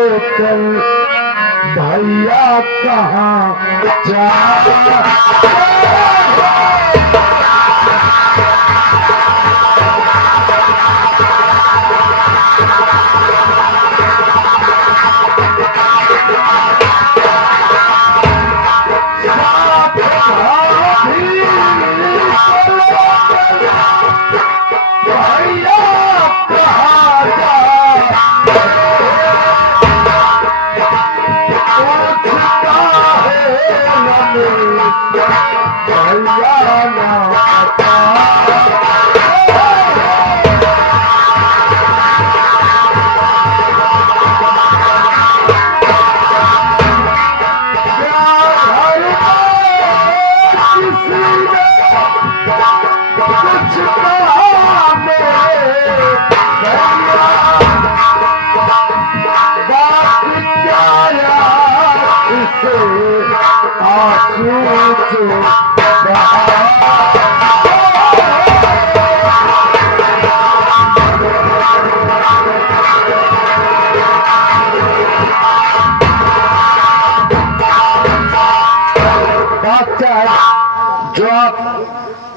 लेकर भैया कहाँ जा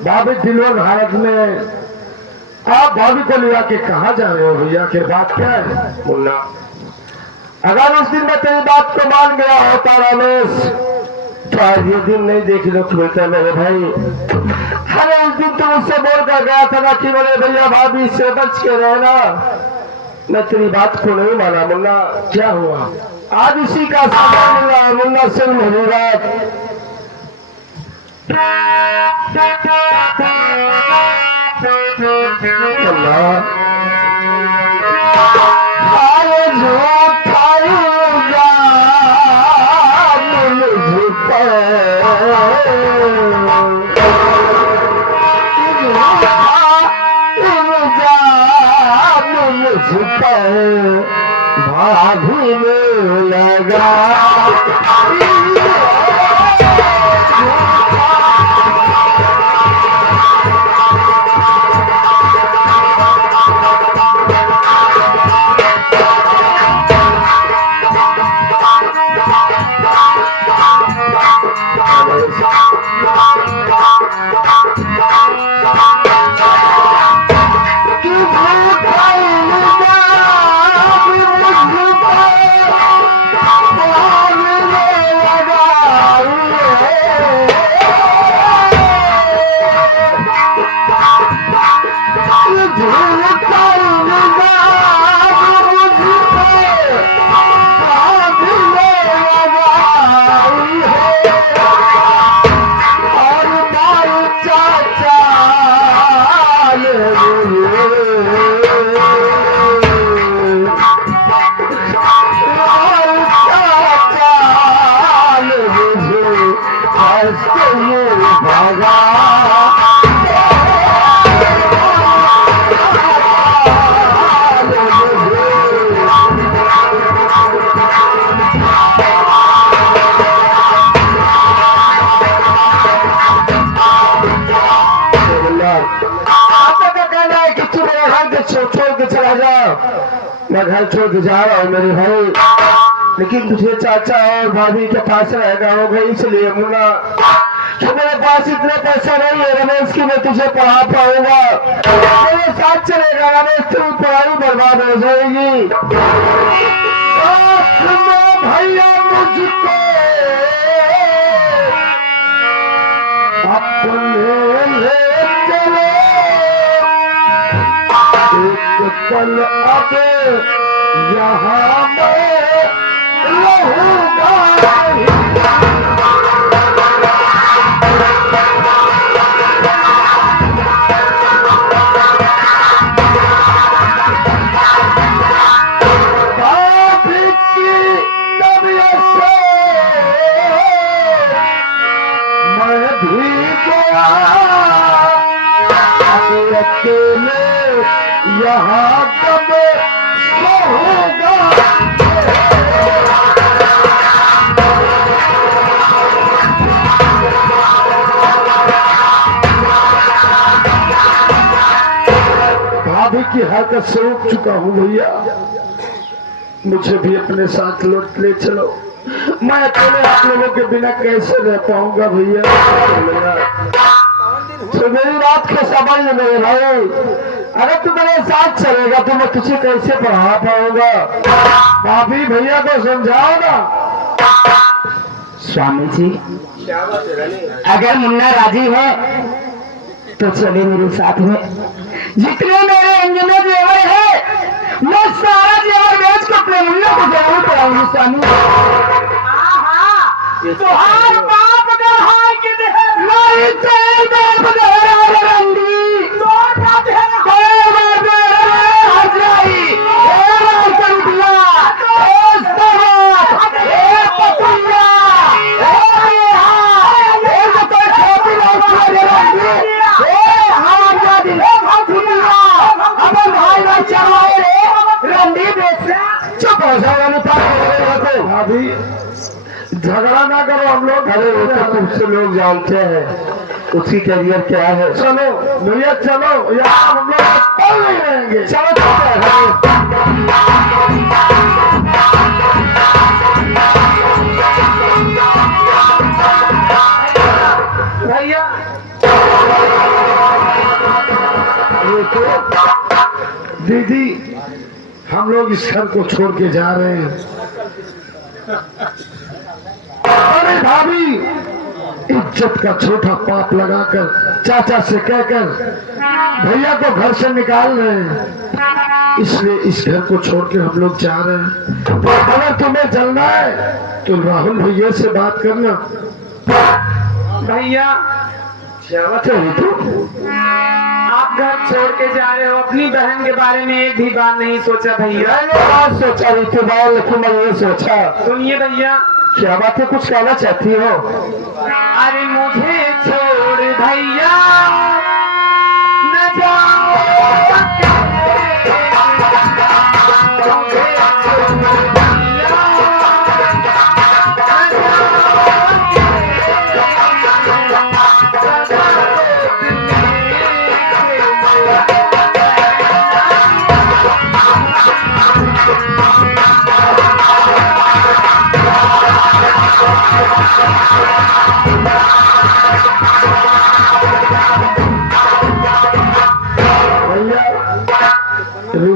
भाभी दिलों भारत में आप भाभी को ले आके कहा जा रहे हो भैया? आखिर बात क्या है मुन्ना? अगर उस दिन में तेरी बात को मान गया होता रमेश तो आज ये दिन नहीं देख लो खेलते मेरे भाई। अरे उस दिन तो मुझसे बोल कर गया था ना कि बोले भैया भाभी से बच के रहना। मैं तेरी बात को नहीं माना मुन्ना। क्या हुआ? आज इसी का सजा मिल रहा है मुन्ना सिंह मुबारक। भाभी में लगा मैं घर छोड़ के जा रहा हूँ मेरे भाई, लेकिन तुझे चाचा और भाभी के पास रहेगा होगा इसलिए मुन्ना कि मेरे पास इतने पैसा नहीं है रमेश की मैं तुझे पढ़ा पाऊंगा। मेरे साथ चलेगा रमेश, तेरी पढ़ाई बर्बाद हो जाएगी। भैया मुझको अपने ले चलो एक पल अब यहाँ मैं रहूंगा। अकेले यहाँ कब होगा? भाभी की हरकत से उठ चुका हूँ भैया। मुझे भी अपने साथ लौट ले चलो। मैं अकेले आप लोगों के बिना कैसे रह पाऊंगा भैया। तो मेरी बात को समझ नहीं भाई, अगर तू मेरे साथ चलेगा तो मैं तुझे कैसे पढ़ा पाऊंगा। भाभी भैया को समझाओ ना। स्वामी जी, अगर मुन्ना राजी है तो चले मेरे साथ में। जितने मेरे अंजने जेवर है मैं सारा जेवर बेच के अपने मुन्ना को जरूर पढ़ाऊंगी स्वामी। तुहार बाप गढ़ाई की नहीं तेरे बाप गढ़ा रंडी तो बात है अभी झगड़ा ना करो हम लोग। अरे उससे लोग जानते हैं उसकी करियर क्या है। चलो भैया चलो, यार हम लोग नहीं रहेंगे। चलो भैया दीदी हम लोग इस घर को छोड़ के जा रहे हैं। अरे भाभी इज्जत का छोटा पाप लगाकर चाचा से कहकर भैया को घर से निकाल रहे हैं, इसलिए इस घर को छोड़ के हम लोग जा रहे हैं। तो अगर तुम्हें चलना है तो राहुल भैया से बात करना। भैया क्या बात है तो आप घर छोड़ के जा रहे हो, अपनी बहन के बारे में एक भी बात नहीं सोचा भैया। मैंने बात सोचा रीतु बाल, लेकिन मैं ये सोचा। सुनिए भैया, क्या बात है, कुछ कहना चाहती हो? अरे मुझे छोड़ भैया न जाओ,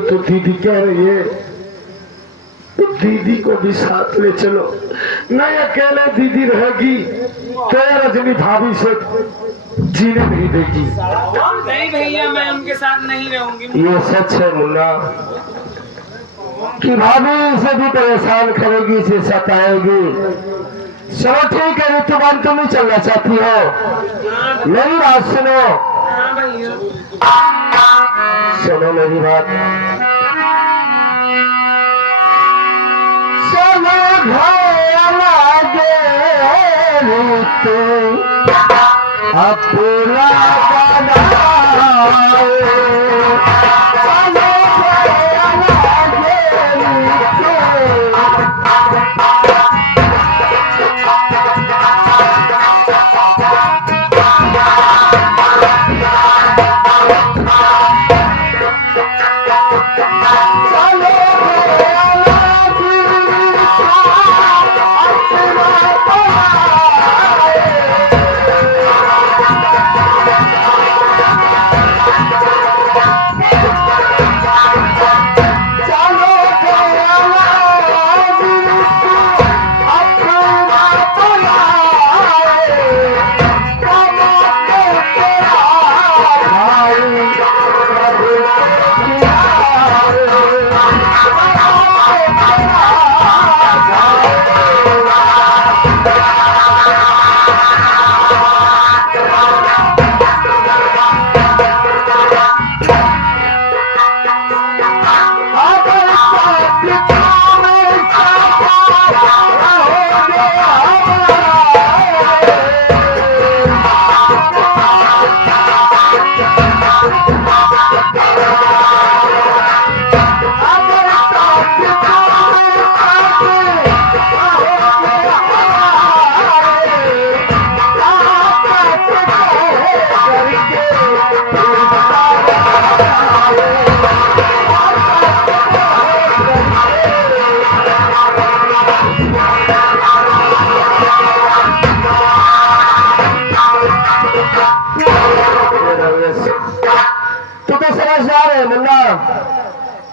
तो दीदी कह रही है तो दीदी को भी साथ ले चलो। नहीं अकेले दीदी रहेगी तो रजनी भाभी से जीने नहीं देगी। नहीं भैया मैं उनके साथ नहीं रहूंगी। ये सच है मुन्ना कि भाभी इसे भी परेशान करेगी, इसे सताएगी। चलो ठीक है ऋतुमान, तुम ही चलना चाहती हो। मेरी बात सुनो। सुनो मेरी बात। चलो भागे अपना बनाओ।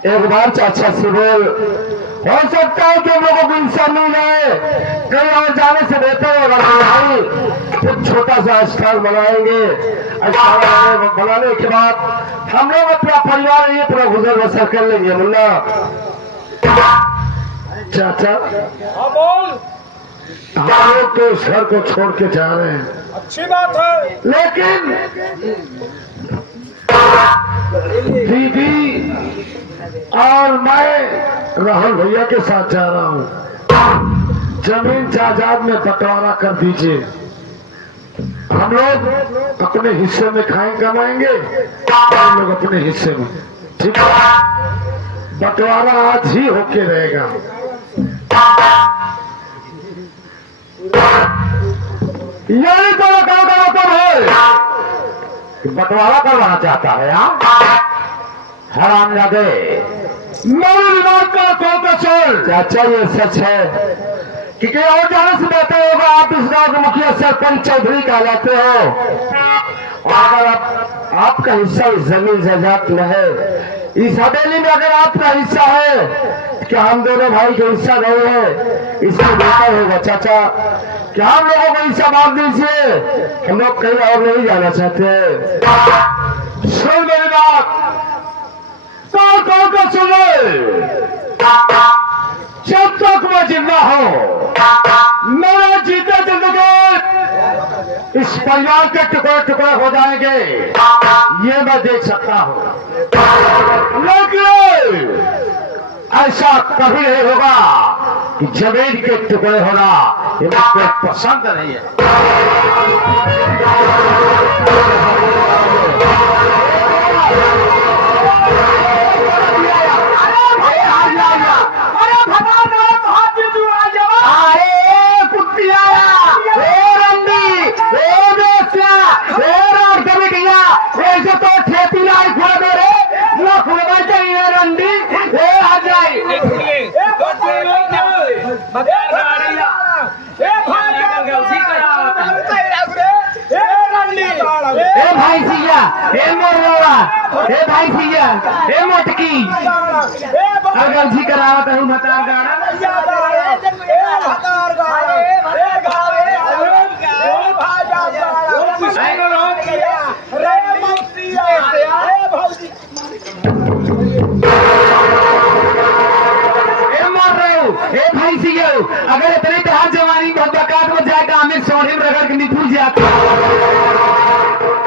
एक बार चाचा से बोल, हो सकता है कि हम लोगों को इंसान मिल जाए, कहीं और जाने से बेहतर होगा भाई। फिर छोटा सा स्थान बनाएंगे, स्थान बनाने के बाद हम लोग अपना परिवार ये पूरा गुजर बसर कर लेंगे। मुन्ना चाचा हाँ बोल। हम लोग तो इस घर को छोड़ के जा रहे हैं, अच्छी बात है। लेकिन दीदी और मैं राहुल भैया के साथ जा रहा हूँ। जमीन जायदाद में बंटवारा कर दीजिए, हम लोग अपने हिस्से में खाएं कमाएंगे, हम लोग अपने हिस्से में, ठीक है? बंटवारा आज ही होके रहेगा। यही तो मतलब है, बंटवारा करवाना चाहता है यार। हरामजादे, मेरी दिमाग का कौन कसर। चाचा ये सच है कि कहीं और जाने से बेहतर होगा आप इस गांव के मुखिया सरपंच चौधरी कहलाते हो, और अगर आपका हिस्सा इस जमीन जायदाद में है, इस हवेली में अगर आपका हिस्सा है, क्या हम दोनों भाई का हिस्सा नहीं है? इसमें बेहतर होगा चाचा क्या हम लोगों को हिस्सा मांग दीजिए, हम लोग कहीं और नहीं जाना चाहते। सुन मेरी बात, कौन को सुने, जब तक मैं जिंदा हूं, मेरे जीते जिंदगी इस परिवार के टुकड़े टुकड़े हो जाएंगे, ये मैं देख सकता हूं। लेकिन ऐसा कभी नहीं होगा कि जमीन के टुकड़े होना ये मुझको पसंद नहीं है। मोटकी अगर जी करावत हूँ मता भाई सी अगर इतने तहां जवानी बकात में जाएगा हमें सोने में रगड़ के निकल जाता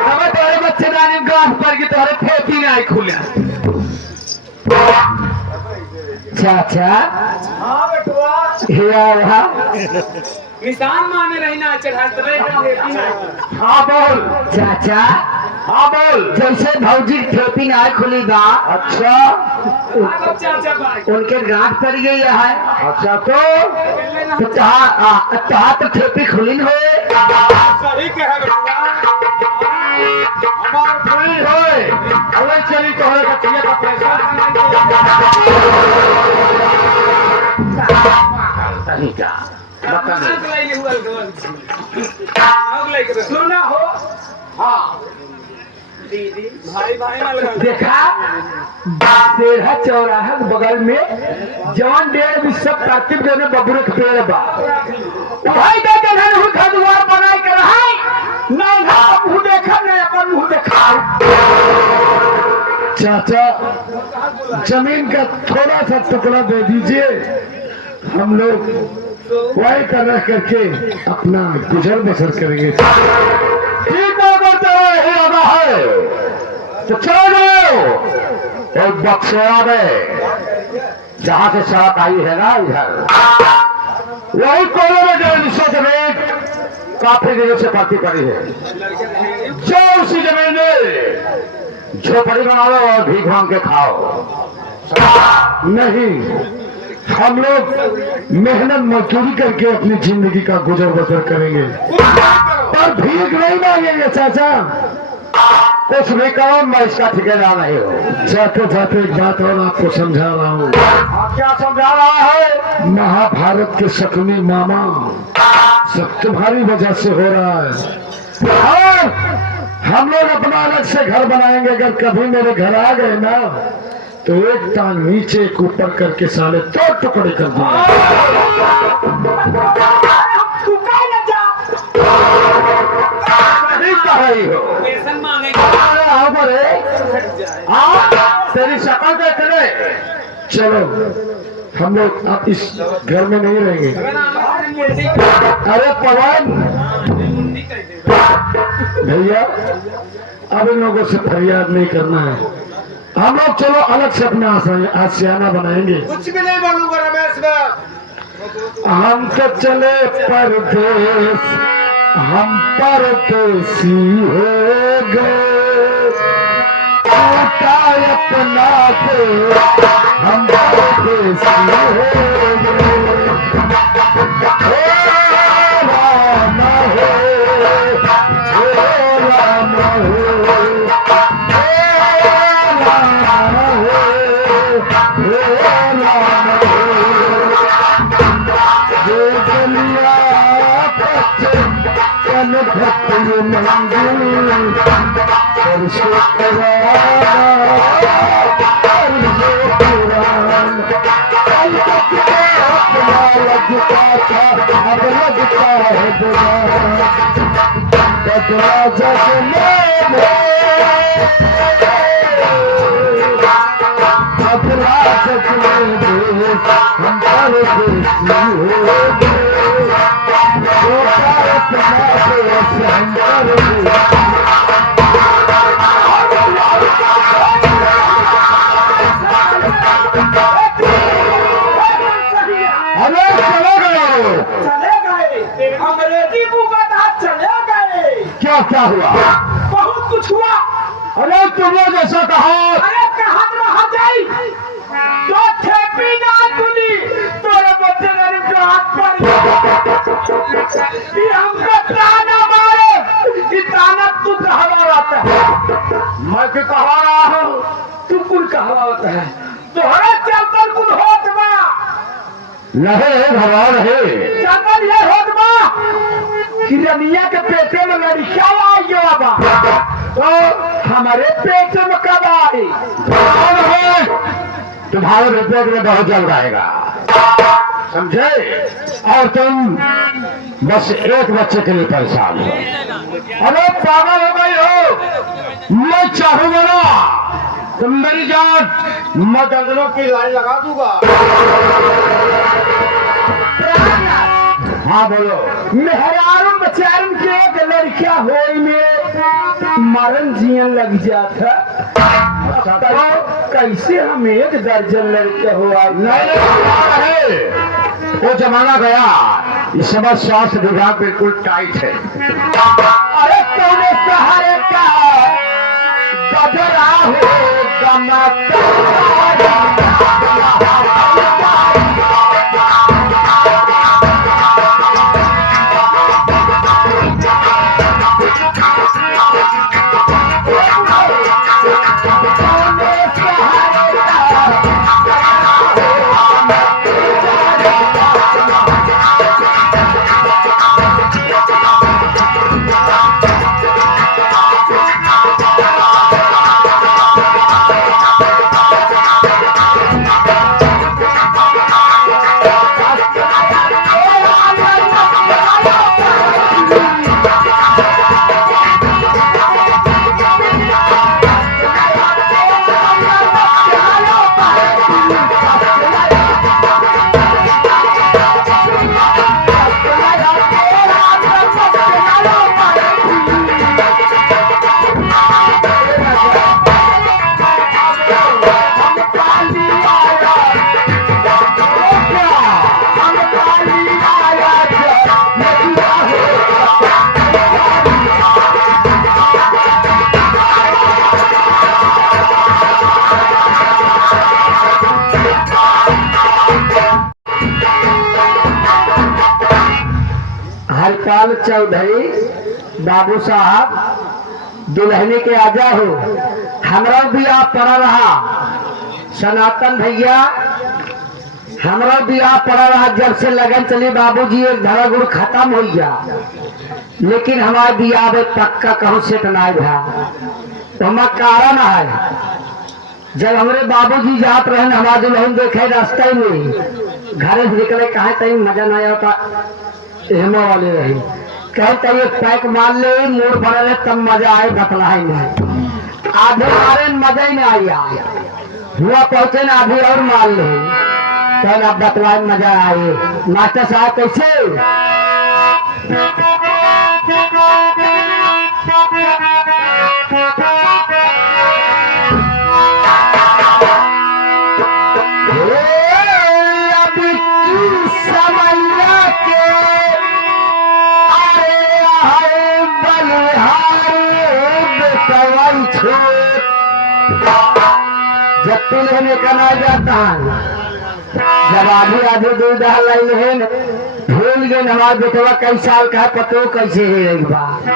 हमें तोरे बच्चे दानी गांठ पर के तोरे फेफी नहीं खुला। चाचा हाँ बेटुआ हिया किसान माने रहना चढ़ाते। हाँ बोल चाचा, हाँ बोल। जैसे भौजी ठेपी ना खुली बा, अच्छा चाचा भाई उनके गांठ पड़ गई है। अच्छा तो तहा तो ठेपी खुली न होए। सही कहे बेटुआ। हमार फ्री होए अरे चली तो है बच्चिया का पैसा नहीं का सुना हो। हाँ दीदी भाई भाई ना लगा। देखा तेरह चौराहा के बगल में जवान डेढ़ भी सब तरतीब देने बबुरे के पेड़ बा, भाई दे जगह हूं खदुआर बनाए के रहा ना ना मुंह देखा नहीं अपन मुंह देखा। चाचा जमीन का थोड़ा सा टुकड़ा दे दीजिए, हम लोग वही तरह करके अपना गुजर बसर करेंगे। ठीक है तो चलो एक बक्सरा में जहां से सड़क आई है ना इधर वही कोने में जो जमीन काफी दिनों से पड़ती पड़ी है, जो उसी जमीन में झोपड़ी बना लो और भीख मांग के खाओ। नहीं, हम लोग मेहनत मजदूरी करके अपनी जिंदगी का गुजर बसर करेंगे पर भीख नहीं मांगेंगे। चाचा कुछ भी करो, मैं इसका ठिकेदार नहीं हूँ। जाते जाते एक बात और आपको समझा रहा हूँ। क्या समझा रहा है? महाभारत के शकुनी मामा सब तुम्हारी वजह से हो रहा है, और हम लोग अपना अलग से घर बनाएंगे। अगर कभी मेरे घर आ गए ना तो एक टांग नीचे एक ऊपर करके साले 2 टुकड़े कर दूंगा। तू कह न जा। सही कह रही हो। पेशन मांगे अरे आओ बड़े, हट जाए। आओ, तेरी शक्ल देख ले। चलो हम लोग अब इस घर में नहीं रहेंगे। अगर हमारे मुंडी कर अरे पवन मुंडी कर दे। भैया, अब इन लोगों से फरियाद नहीं करना है। हम लोग चलो अलग से अपना आशियाना बनाएंगे। कुछ भी नहीं बोलूंगा रमेश में। हम तो चले परदेश, हम परदेसी हो गए, टूटा अपना देश, हम परदेसी हो गए। ओ राम हो, ओ राम हो, अब लगता है बदला जगने बदला जगने हम परदेसी हो गए, टूटा अपना देश हम परदेसी। अरे चले गए, चले गए अंग्रेजी मुकद चले गए। क्या हुआ? बहुत कुछ हुआ। अरे तुमने जैसा कहा। अरे कहाँ रहा जाई तो ठेपी ना सुनी तोरे बच्चे के हाथ पर ये हमको ताना मारे। ये ताना तू कहवाता है। मैं क्यों कहा रहा हूँ? तू कुल कहवाता है। तोहरा चलकर कुल होत बा। नहीं भगवान है। चलकर ये होत बा हिरनिया के पेटे में लड़का आई गया बा। तो हमारे पेट में कब आई? तुम्हारे पेट में बहुत जल रहेगा, समझे? और तुम बस एक बच्चे के लिए परेशान हो। अरे पागल हो गई हो? मैं चाहूंगा ना तुम मेरी जान, मैं दर्जनों की लाइन लगा दूंगा। हाँ बोलो। मेहरारू बचारन के एक लड़का होई में मरण जियन लग जाता। कैसे हम 1 दर्जन लड़के हुआ? नहीं, वो जमाना गया। इस समय स्वास्थ्य विभाग बिल्कुल टाइट है। अरे तूने सहारे का गजरा हो गमाता। हरपाल चौधरी बाबू साहब दुल्हने के आजा हो। हमरा भी आप पड़ा रहा सनातन भैया, हमरा भी आप पड़ा रहा। जब से लगन चली बाबूजी एक धरा गुड़ खत्म हो गया, लेकिन हमारे बियाह में पक्का कहूँ से तनाई था। तो हमारा कारण है जब हमारे बाबूजी जात रहे हमारा दुल्हन देखे रास्ते में घर से निकले कहे तई मजा ना आता हेमा वाले रहे कहे तई एक पैक मार ले मोड़ भरल तब मजा आए बतलाए नहीं आधे मारे मजा ही नहीं आया हुआ पहुंचे ना आधे और मार ले कल अब बतलाए मजा आए मास्टर साहब कैसे जब लेने का ना जाता है जब आधी आधी दूध लाई है भूल गए हमारा बेटवा कई साल का पतो कैसे है एक बार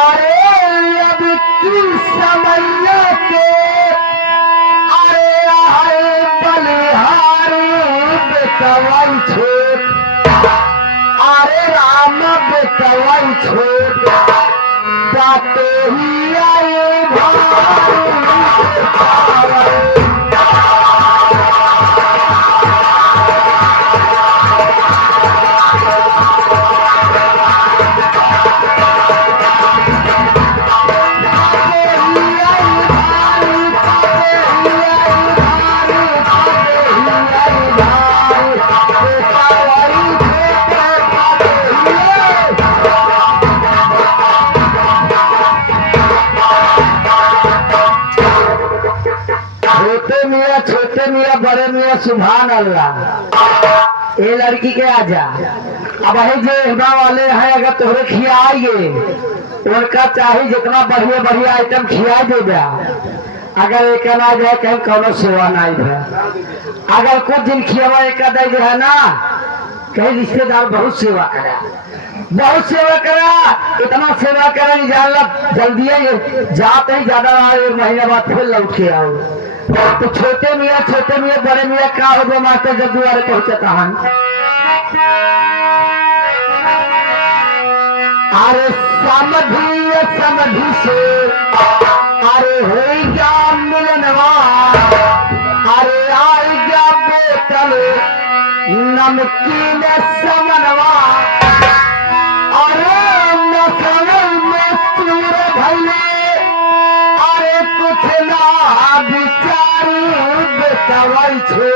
अरे अब किस समैया के अरे आए बलिहारी बेटवाई छोट अरे राम बेटवाई छोट जाते ही आए भाई छोटे मियाँ बड़े मियाँ सुभान अल्लाह ये लड़की के आजा अब है जो हिबा वाले हैं अगर तोहरे खियाएंगे उनका चाहे जितना बढ़िया बढ़िया आइटम खिया दे दिया अगर एक ना जाए कहीं कोनो सेवा नहीं है अगर कुछ दिन खियावा एक दे जो है ना कहीं रिश्तेदार बहुत सेवा करा इतना सेवा करा जाला जल्दी जाते ही ज्यादा एक महीने बाद फिर लौट के आओ तो छोटे मियाँ बड़े मियाँ क्या हो गया मास्टर जब दुआरे पहुंचता है अरे समझी से अरे हो गया मिलनवा अरे आई गया बोतल नमकीन समनवा अरे नसल में चूर भले अरे कुछ ना बेचारी छे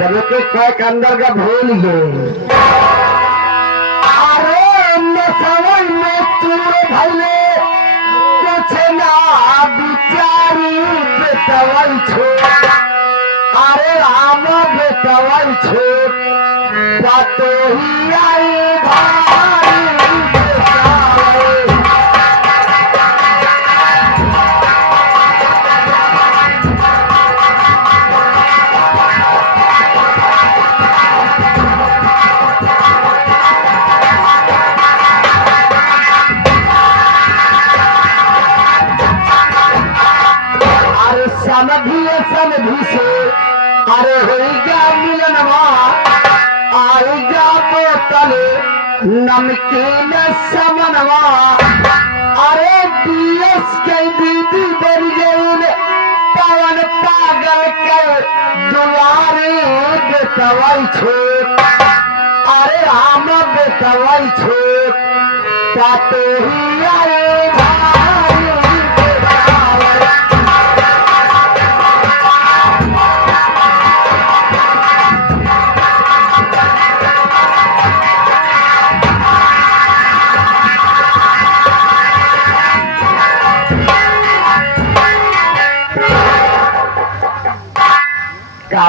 जब के पैक अंदर का भूल गए अरे नसवल में चूर भले कुछ ना बेचारी बेटवल छे अरे राम बेटवल छे तो ही आई भाई समझी से अरे हो गया मिलनवा आएगा बोतल नमकीन समनवा अरे दियस के दीदी बन गई पवन पागल के दुआरे बेटवाई छोट अरे हम बेटवाई छोट ताते ही आए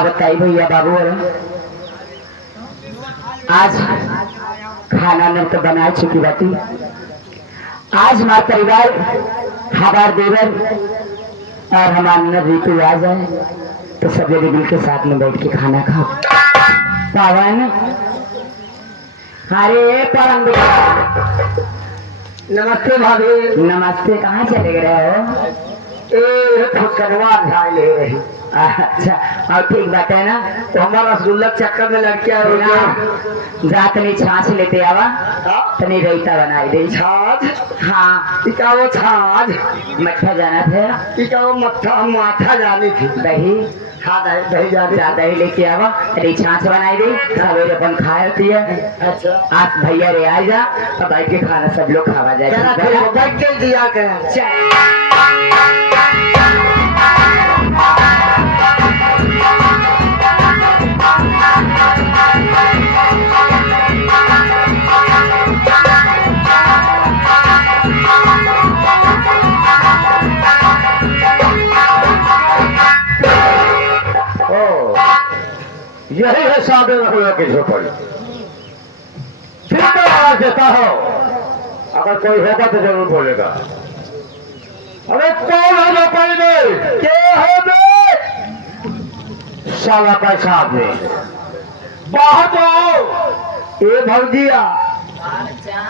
बताइए भैया बाबू आज खाना न तो बना चुकी बाती आज हमारा परिवार हमारे देवर और हमारे रीतु आ जाए तो सब लोग मिल के साथ में बैठ के खाना खाओ पावन अरे पावन नमस्ते भाभी नमस्ते कहाँ चले गए हो ए फुकरवा ले अच्छा और ठीक बात है ना। तो हमारा रसगुल्ला के चक्कर में लड़कियां हो गया। जा तनी छाछ लेते आवा, तनी रायता बनाई दे। छाछ हाँ इका वो छाछ मट्ठा जाना थे, इका वो मट्ठा माठा जानी थी। दही हाँ दही जानी जा दही लेके आवा, तनी छाछ बनाई दे, सवेरे अपन खाए पिए। अच्छा आज भैया रे आ जा और बैठ के खाना सब लोग खावा जाए। चला फिर वो बैठ के दिया कर। यही है सादे रखने की झोपड़ी। ठीक है आवाज देता हो, अगर कोई होगा तो जरूर बोलेगा। अरे कौन है झोपड़ी में? क्या है बे? साला पैसा आदमी बाहर तो आओ। ए भौजिया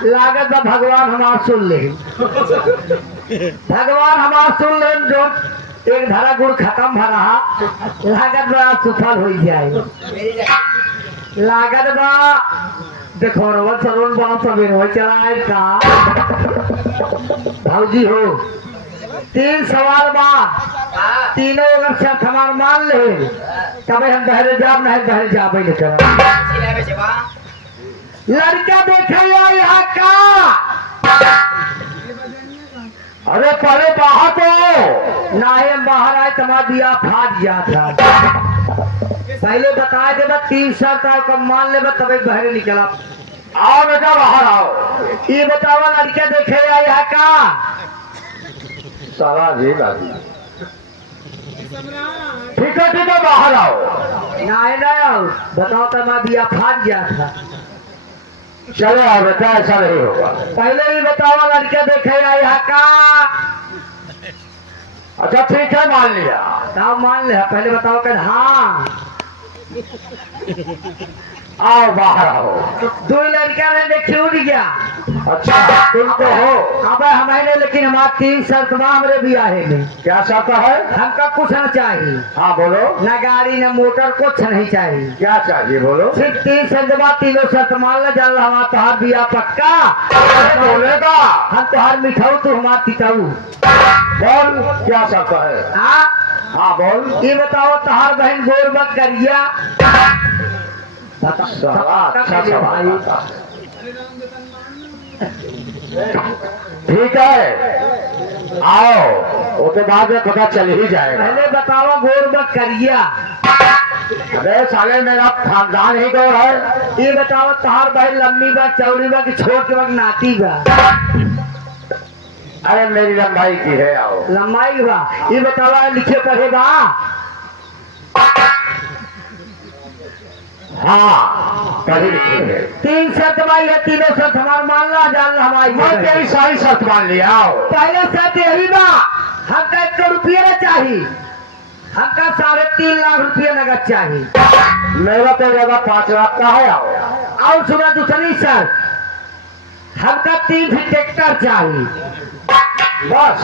लागत बा भगवान हमार सुन ले। भगवान हमार सुन ले। जो एक धारा गुड़ खत्म भरा लागत बा सुफल हो जाए। लागत बा देखो रोज सरोन बना सबेर हो चलाए का। भौजी हो 3 सवाल बा, तीनों अगर शर्त हमार मान ले तबे हम बहरे जाब, नहीं बहरे जाबे नहीं कर। लड़का देखे यहाँ का। अरे पहले बाहर तो ना है, बाहर आए तुम्हारा दिया फाट गया था। पहले बताए थे बस 3 शर्त का मान ले तबे बहरे निकला। आओ बेटा बाहर आओ। ये बताओ लड़का देखे यहाँ का। सारा जी ठीक है बाहर आओ। ना आओ बताओ तुम्हारा दिया फाट गया था। चलो आओ बेटा ऐसा नहीं होगा। पहले ही बताओ लड़का देखे यहाँ का। अच्छा ठीक है मान लिया। ना मान लिया पहले बताओ कर। हाँ आओ बाहर आओ। 2 लड़का ने छूट गया। अच्छा तुम तो हो। अब हमारे लेकिन हमारा 3 शर्त हमारे भी आए में। क्या शर्त है? हमका कुछ न चाहिए। हाँ बोलो। न गाड़ी न मोटर कुछ नहीं चाहिए। क्या चाहिए बोलो। सिर्फ 3 शर्त बाद 3 शर्त मान लो। जल हमारा तोहार बिया पक्का बोलेगा। हम तोहार मिठाऊ तू हमारा तिताऊ। बोल क्या शर्त है? हाँ बोल। ये बताओ तोहार बहन गोरबक करिया। अच्छा सवाल। ठीक है आओ, वो तो बाद में पता चल ही जाएगा। पहले बताओ गोरबक करिया। अरे साले मेरा खानदान ही गौर है। ये बताओ तोहार बहन लंबी बा चौड़ी बा कि छोट बा नाती बा। अरे मेरी लंबाई की है। आओ लंबाई बा। ये बताओ लिखे पढ़े बा। हाँ पढ़ी लिखी है। 3 शर्त माई है, 3 शर्त हमार मानना जान हमारी। मैं तेरी सारी शर्त मान लिया। पहले शर्त यही बा हमका 1 करोड़ रुपया चाहिए। हमका 3.5 लाख रुपया नगद चाहिए। मेरा तो जगह 5 लाख का है। और सुना दूसरी शर्त हमका 3 ट्रैक्टर चाहिए। बस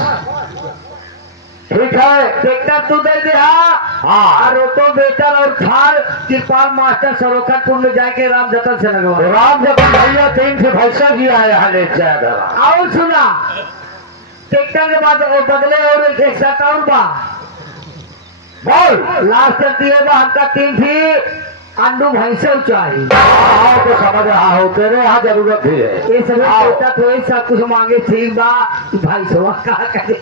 ठीक है ट्रैक्टर तू दे दे। हाँ रोटो बेटर और खार कृपाल मास्टर सरोखरपुर में जाके राम जतन से लगवा। राम जतन भैया 3 से भैसा भी आया है ले जाएगा। और सुना ट्रैक्टर के बाद बदले और एक शर्त और बा। बोल लास्ट शर्त ये बा हमका 3 थी अंडू भैंसे चाहिए। हाँ तो समझ रहा हो तेरे यहाँ जरूरत ही है। ये सब कुछ मांगे ठीक बा। भैंसवा कहा करे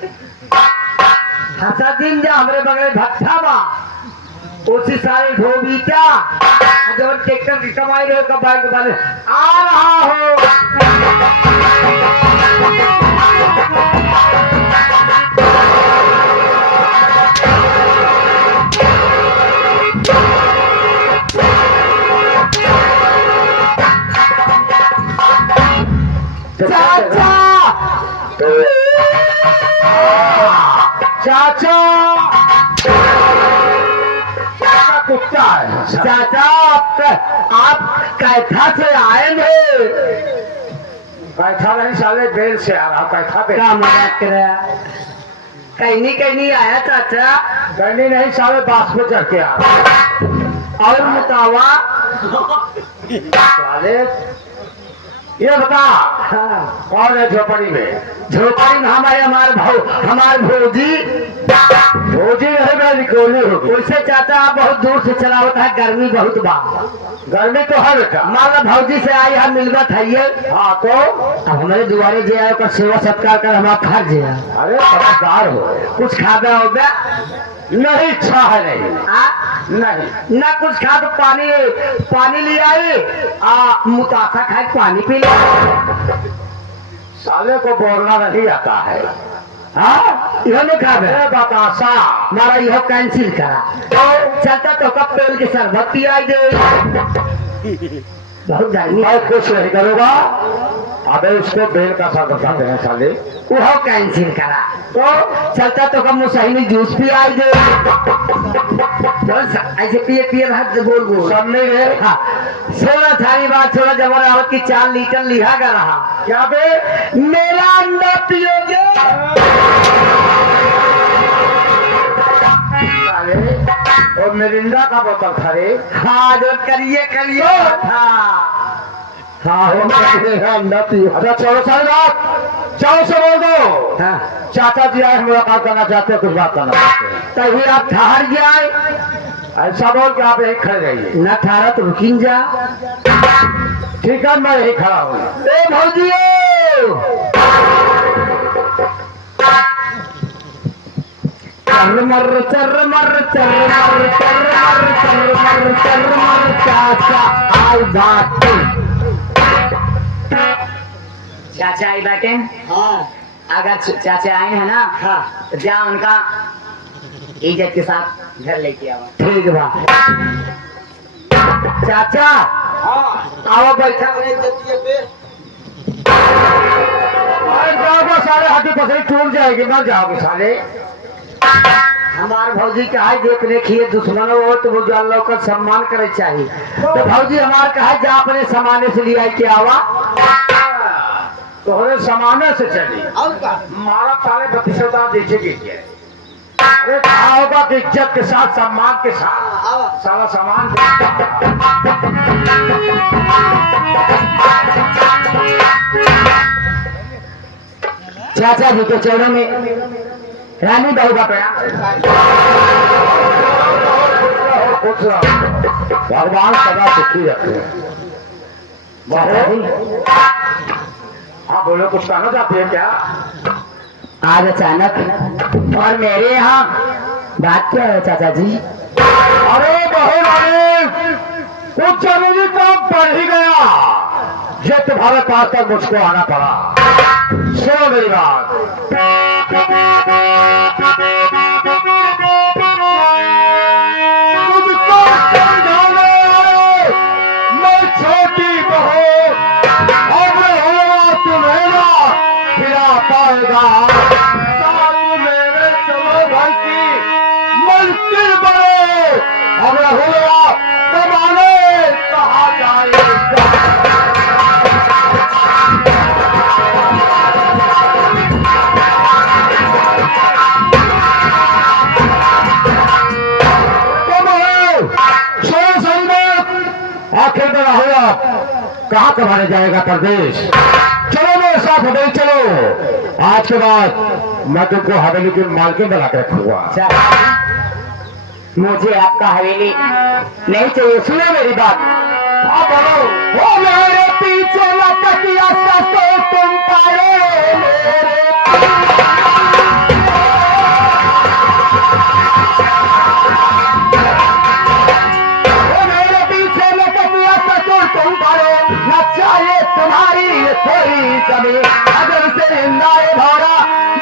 हसा दिन जा हमरे बगले भट्ठा बा उसी सारे धोबी क्या जब ट्रैक्टर की कमाई रहे कब बाइक वाले आ रहा हो। चाचा चाचा कुत्ता है। चाचा आप कैथा से आएंगे? कैथा नहीं साले बेल से आ रहा। कैथा पे क्या मजाक कर रहा है? कहीं कहीं आया चाचा। गनी नहीं सारे बास पे चढ़ के आ और मुतावा। साले ये बता हाँ। कौन है झोपड़ी में? झोपड़ी में हमारे भौजी। भोजी नहीं मेरी गोली होगी। उनसे चाचा आप बहुत दूर से चला होता है, गर्मी बहुत बा। गर्मी तो है बेटा। मान लो भौजी से आई हम मिलवत है ये। हाँ तो अब हमारे दुआरे जे आए का सेवा सत्कार कर हमारा फर्ज है। अरे समझदार हो। कुछ खाबे हो गया नहीं इच्छा है नहीं नहीं ना कुछ खा तो पानी ले आई मुतासा खाए पानी पी ले। साले को बोलना नहीं आता है। हाँ यह नहीं खाबे। अरे बतासा हमारा यह कैंसिल करा तो चलता तो कब पेल के शरबत पिया दे। बहुत जाएंगे मैं कुछ नहीं करूँगा। अबे उसको बेल का शरबत देना साले। वह कैंसिल करा तो चलता तो कब मुसहिनी जूस पिया दे। ऐसे पिए पिए बोल सब नहीं गए। हाँ 16 सारी बात 16 जबर आवत की 4 लीटर लिहा का रहा। क्या बे? मेरा अंडा पियोगे? और मिरिंडा का बोतल खरे। हाँ जो करिए हाँ हाँ अंडा पियो। अच्छा चलो सारी बात चलो से बोल दो। हाँ चाचा जी आए मुलाकात करना चाहते हैं, कुछ बात करना चाहते हैं। तभी आप ठहर जाए। ऐसा बोल के आप यही खड़े रहिए। न ठहरा तो रुकिन जा। ठीक है मैं यही खड़ा हूँ। ए भौजी चाचा आई बाटे। हाँ अगर चाचा आए हैं ना हाँ तो जा उनका इज्जत के साथ घर लेके आओ। ठीक बा चाचा। हाँ आओ बैठा सारे हड्डी पसली टूट जाएगी, मर जाओगे साले। हमारे भौजी का है देख रेखिए दुश्मन हो तो वो जान लो का सम्मान करे चाहिए। तो भौजी हमारे का है जा अपने सामाने से लिया के आवा। तोहरे सामाने से चली मारा साले 32,000 दीजिए कीजिए। अरे कहा होगा कि इज्जत के साथ सम्मान के साथ सारा सामान चाचा जी के चरणों में रानी बहू का प्रणाम। खुश रहो, भगवान सदा सुखी रखे। हाँ बोलो, कुछ कहना चाहती है क्या? आज अचानक और मेरे यहाँ बात क्या है चाचा जी? अरे बहू रानी, कुछ जरूरी काम पड़ ही गया, ये तुम्हारे पास तक मुझको आना पड़ा। सुनो मेरी बात। तुमको समझाने मैं छोटी बहू अब होगा तुम्हें ना फिरा पाएगा। साथ मेरे चलो भाई की मुश्किल बनो अब हुआ कमाने कहा जाएगा। आखिर में हुआ कहाँ कमाने जाएगा परदेश? चलो मेरे साथ हवेली चलो। आज के बाद मैं तुमको हवेली की मालकिन बना के रखूंगा। मुझे आपका हवेली नहीं चाहिए, सुनो मेरी बात। हाँ बोलो। वो मेरे पीछे लटकिया ससो तुम पाए न चाहिए तुम्हारी थोड़ी कमी। अगर से जिंदाए भौरा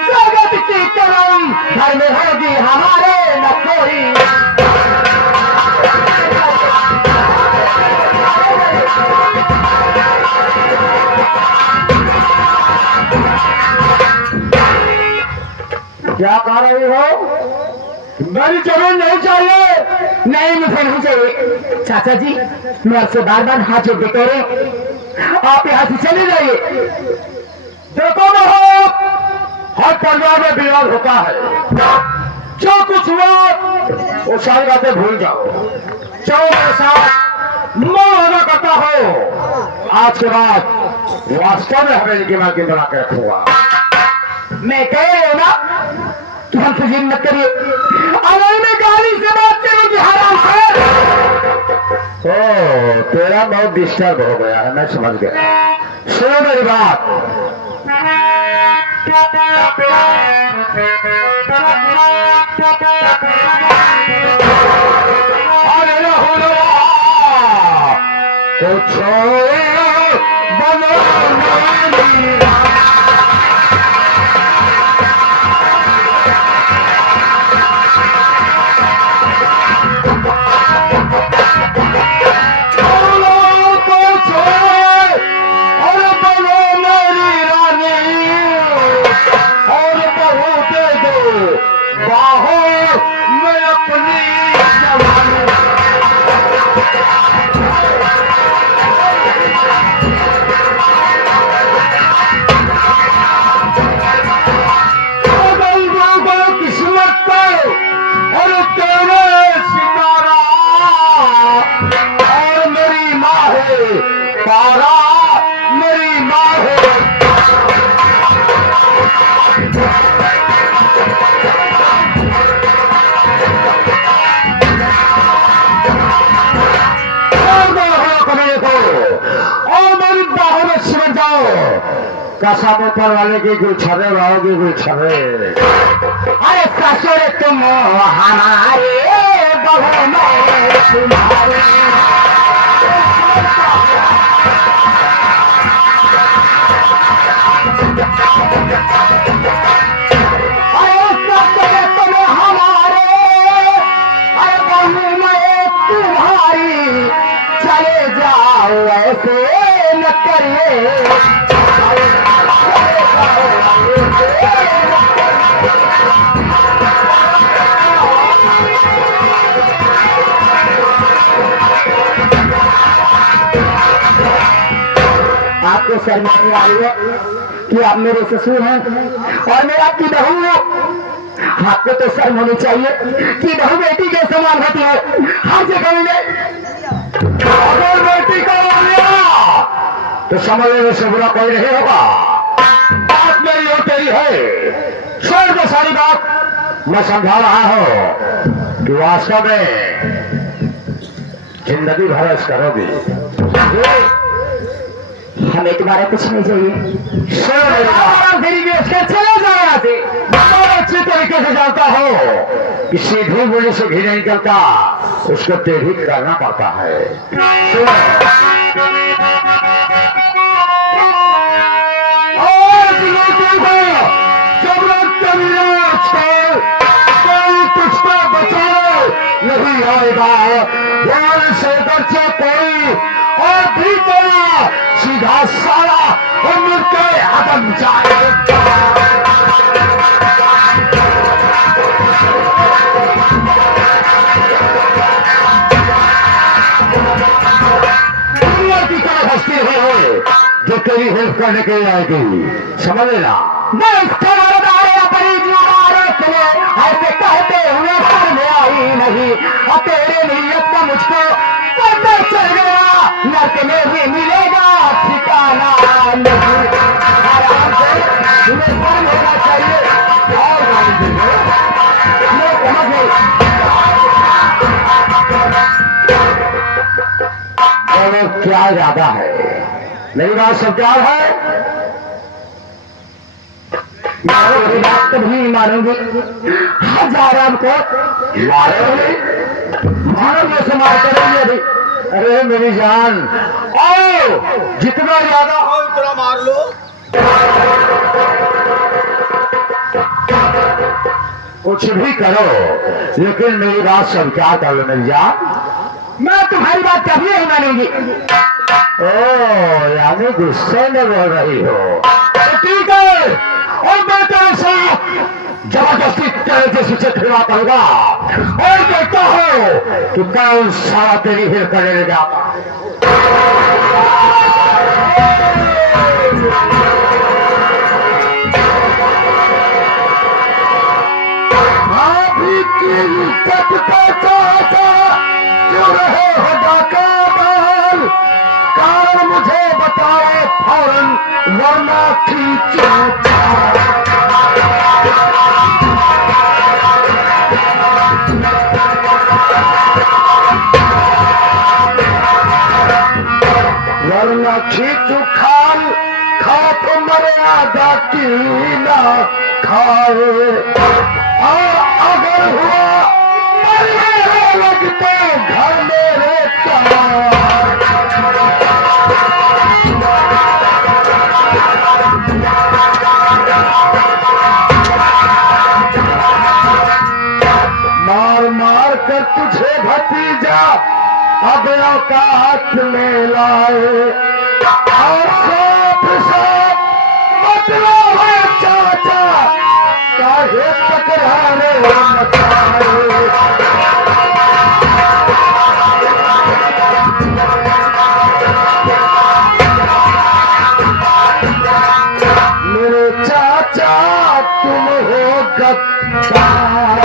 जगत की करम घर में होगी हमारे न कोई। क्या कह रही हो? मेरी जमीन नहीं चाहिए। नहीं मुझे नहीं चाहिए चाचा जी, मैं आपसे बार बार हाथ जोड़ देते रहे, आप यहाँ से चले जाइए। देखो बहू, हर परिवार में विवाद होता है। जो कुछ हुआ वो सारी बातें भूल जाओ। जो मेरे साथ मैं वादा करता हूँ आज के बाद वास्तव में हवेली की मालकिन बना के रखूंगा। मैं कह रही हूँ ना कि हम तुझे मत करिए। अगर मैं गाली से बात करूंगी हराम है। ओ तेरा बहुत डिस्टर्ब हो गया है, मैं समझ गया। सुनो मेरी बात। अरे कुछ बनो मेरी कसम ऊपर वाले की कोई छरे रहोगे कोई छरे। अरे ससुर तुम हमारे बहू में तुम्हारे। अरे ससुर तुम हमारे, अरे बहू में तुम्हारी। चले जाओ ऐसे न करिए। आपको शर्म नहीं आ रही है कि आप मेरे ससुर हैं और मैं आपकी बहू हूँ। आपको तो शर्म होनी चाहिए कि बहू बेटी के समान होती है हर जगह में। अगर बेटी को लिया तो समझने में से बुरा कोई नहीं होगा। बात मेरी और तेरी है। छोड़ दो सारी बात। मैं समझा रहा हूं कि वास्तव में जिंदगी भर ऐसा करोगी। हमें तुम्हारा कुछ नहीं चाहिए। चले जाओ यहाँ से। बहुत अच्छी तरीके से जानता हो कि सीधी गोली से घी नहीं निकलता, उसको टेढ़ी करना पड़ता है। जब कोई तुझको बचाए नहीं आएगा, ध्यान से बच्चा कोई और भी तेरा सीधा सारा उम्र के आदम जाए। की तरह हंसती है जो तेरी हेल्प करने के लिए आएगी, समझ लेना। ऐसे कहते हुए सर में आई नहीं और तेरे नीयत का मुझको पता चल गया। नर्क में भी मिलेगा ठिकाना नहीं। आराम से तुम्हें कौन होना चाहिए और समझ गई। क्या इरादा है? मेरी बात समझार है। मेरी बात तो नहीं मानूंगी। हजार आपको मारोगे? मारोगे से मार करेंगे अभी। अरे मेरी जान, आओ जितना ज्यादा हो उतना मार लो। कुछ भी करो, लेकिन मेरी बात स्वीकार कर लो मेरी जान। मैं तुम्हारी बात कभी नहीं मानूंगी। ओ यानी गुस्से में बोल रही हो, तो ठीक है। और मैं तेरे साथ जबरदस्ती तेरे से खिलवा करूंगा और देखता हूं कि कौन सारा तेरी हिल करने जाता। भाभी की इज्जत का चाचा क्यों रहे हो डाका डाल? कारण मुझे बताओ फौरन वरना खींचो। वरना खींचू खाल खा तो मर्यादा की ना खाए। अगर हुआ मरने लगते घर मेरे क्या? मार मार कर तुझे भतीजा अब औकात में लाए। और साफ साफ मतलब है चाचा काहे टकराने मचाए। मेरे चाचा तुम हो गद्दार।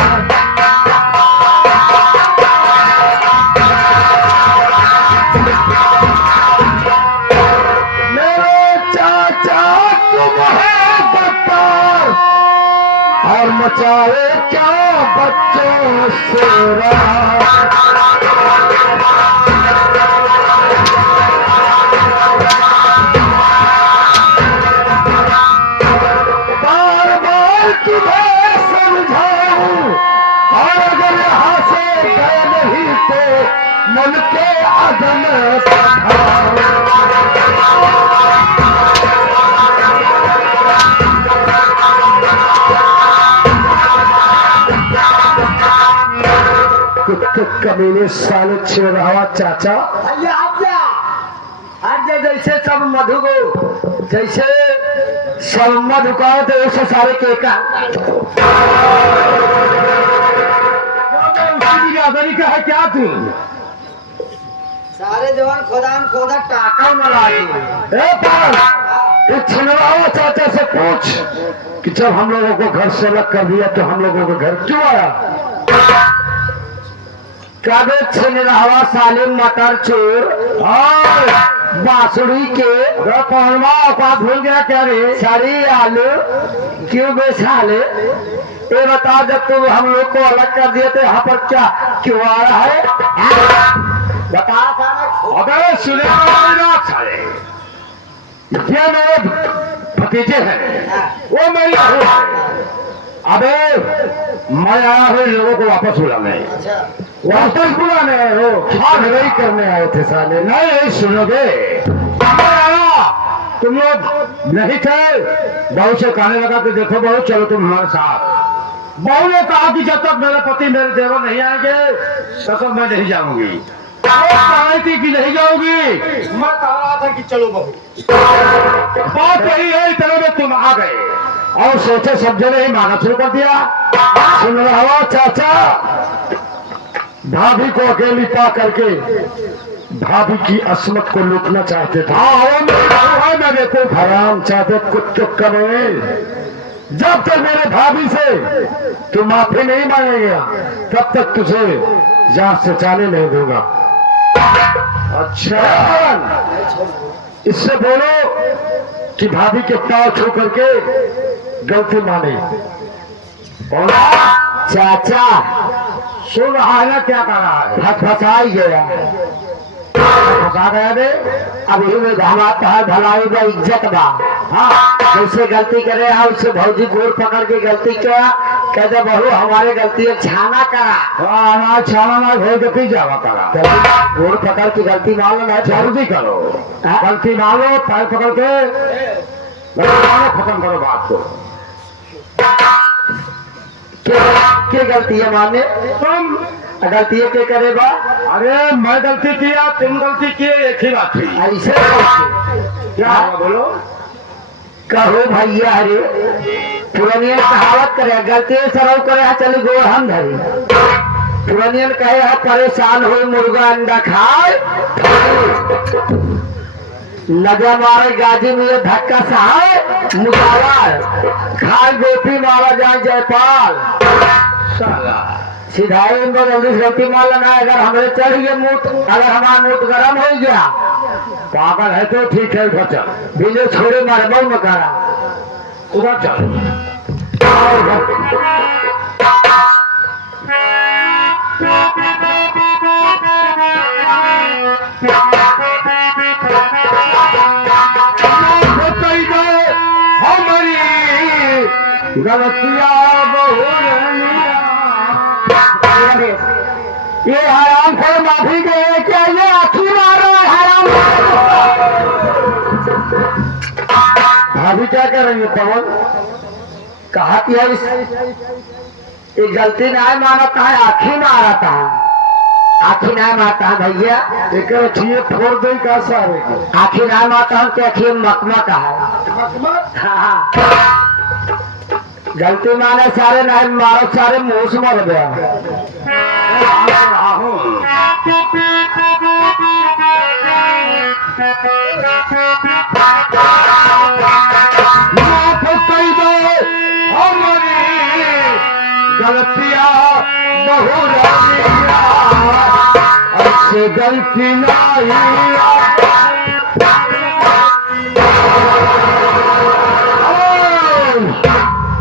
और मचाए क्या बच्चों से बार बार तुम्हें समझाऊं और अगर यहाँ से गए नहीं तो मन के अदम पठाऊं। कुत्ते कमीने साले छेड़ावा चाचा। आज जैसे सब मधु को जैसे सब मधु का तो ऐसे सारे केका बिरादरी का है क्या तू? सारे जवान खोदान खोदा टाका मरा छिड़वाओ चाचा से पूछ कि जब हम लोगों को घर से अलग कर दिया तो हम लोगों को घर क्यों आया? काबे छिड़वा साले मटर चोर और बांसुड़ी के पहलवा औकात भूल गया क्या रे? सारी आलू क्यों बेचाले? ये बता जब तुम हम लोग को अलग कर दिए तो यहाँ पर क्या क्यों आ रहा है? बता अबे सुने साले ये मेरे भतीजे हैं, वो मेरी बहू है। अबे मैं आया हूँ लोगों को वापस बुलाने। वापस बुलाने आए हो? हाँ नहीं करने आए थे साले। नहीं सुनोगे? मैं आया तुम लोग नहीं थे। बहू से कहने लगा कि देखो बहू चलो तुम हमारे साथ। बहू ने कहा कि जब तक मेरे पति मेरे देवर नहीं आएंगे तब तक मैं नहीं जाऊंगी। कहा थी कि नहीं जाऊंगी? मैं कह रहा था कि चलो बहू। बात यही है, इतने में तुम आ गए और सोचे समझे नहीं माना शुरू कर दिया। सुन रहा हो चाचा, भाभी को अकेली पा करके भाभी की असमत को लूटना चाहते थे। मैं देखो हराम चाहते कुत्ते कमे। जब तक मेरे भाभी से तू माफी नहीं मांगेगा तब तक तुझे जान से जाने नहीं दूंगा। अच्छा इससे बोलो कि भाभी के पांव छू करके गलती माने। चाचा सुन रहा है क्या कर रहा है? फंसा ही गया। फंसा गया रे? अभी में हमारा भलाई बा इज्जत बा। हाँ जैसे गलती करे उससे भौजी गोर पकड़ के गलती किया कहते बहू हमारे गलती है छाना करा। छाना ना हो तो पी जावा करा। गोर पकड़ के गलती मान लो जल्दी करो। गलती मान लो पैर पकड़ के खत्म करो बात को। क्या गलती है माने? तुम गलती के करे बा? अरे मैं गलती किया तुम गलती किए एक ही बात थी। ऐसे क्या बोलो? कहो भैया अरे पुरानिया कहावत करे गलती सरव करे चली गोड़ हम धरी। पुरानियन कहे है परेशान हो मुर्गा अंडा खाए लगा मारे गाजी में धक्का सहाय मुसावा खाए गोपी मारा जाए जयपाल। साला सीधा ही इनको जल्दी से गलती मान लेना है। अगर हमारे चढ़ गए मुंह, अगर हमारा मुंह गर्म हो गया, पागल है तो ठीक है, उधर चल, बिजली छोड़े मारे बहु में करा। उधर चल। हमारी गलतियां ये हराम खोर माफी गए क्या? ये आखी मार रहा है हराम। भाभी क्या कर रही है पवन? कहा कि ये गलती नहीं मानता है, आखी मारता है। आखी नहीं मारता है भैया, एक अखिए फोड़ दे का सारे आखी नहीं मारता हूँ तो अखिए मकमा का है। हाँ। गलती माने सारे नहीं मारो, सारे मुंह से मर गया। माफ कर दो हमारी गलतियां बहु रनिया, अच्छे गलती नहीं।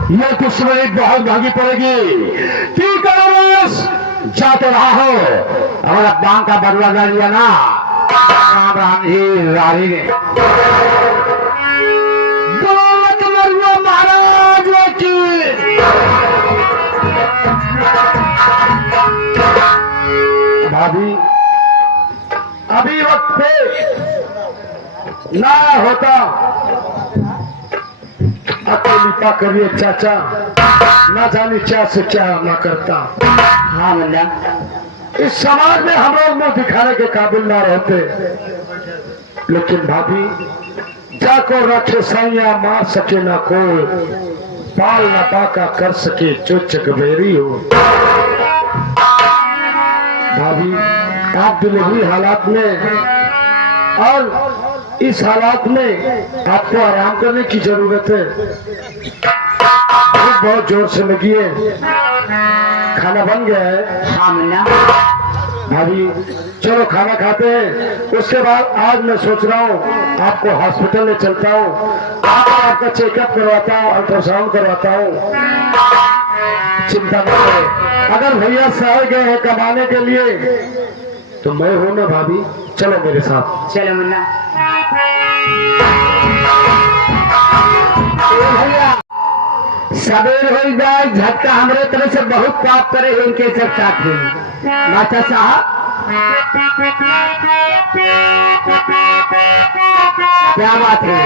ये दुश्मनी बहुत भागी पड़ेगी। ठीक है रमेश, जाते रहा हो, हमारा बांग का बदला ले लिया ना। राम राम जी रानी ने बोलत मरुआ महाराज की। भाभी अभी वक्त पे ना होता, अकेली पा करिए चाचा, ना जाने क्या से क्या ना करता। हाँ मुन्ना, इस समाज में हम लोग मुंह दिखाने के काबिल ना रहते, लेकिन भाभी जाको रखे सैया मार सके ना कोई, पाल ना पाका कर सके जो चकबेरी हो। भाभी आप डिलीवरी हालात में और इस हालात में आपको आराम करने की जरूरत है। भूख बहुत जोर से लगी है, खाना बन गया है। हाँ मुन्ना, भाभी चलो खाना खाते हैं, उसके बाद आज मैं सोच रहा हूँ आपको हॉस्पिटल ले चलता हूँ, आपका चेकअप करवाता हूँ, अल्ट्रासाउंड करवाता हूँ। चिंता न करें, अगर भैया सह गए हैं कमाने के लिए तो मैं हूं ना भाभी, चलो मेरे साथ। चलो मुन्ना। भैया सवेर हो जाए, झटका हमारे तरफ से बहुत पाप करे इनके सब साथी। माता साहब क्या बात है?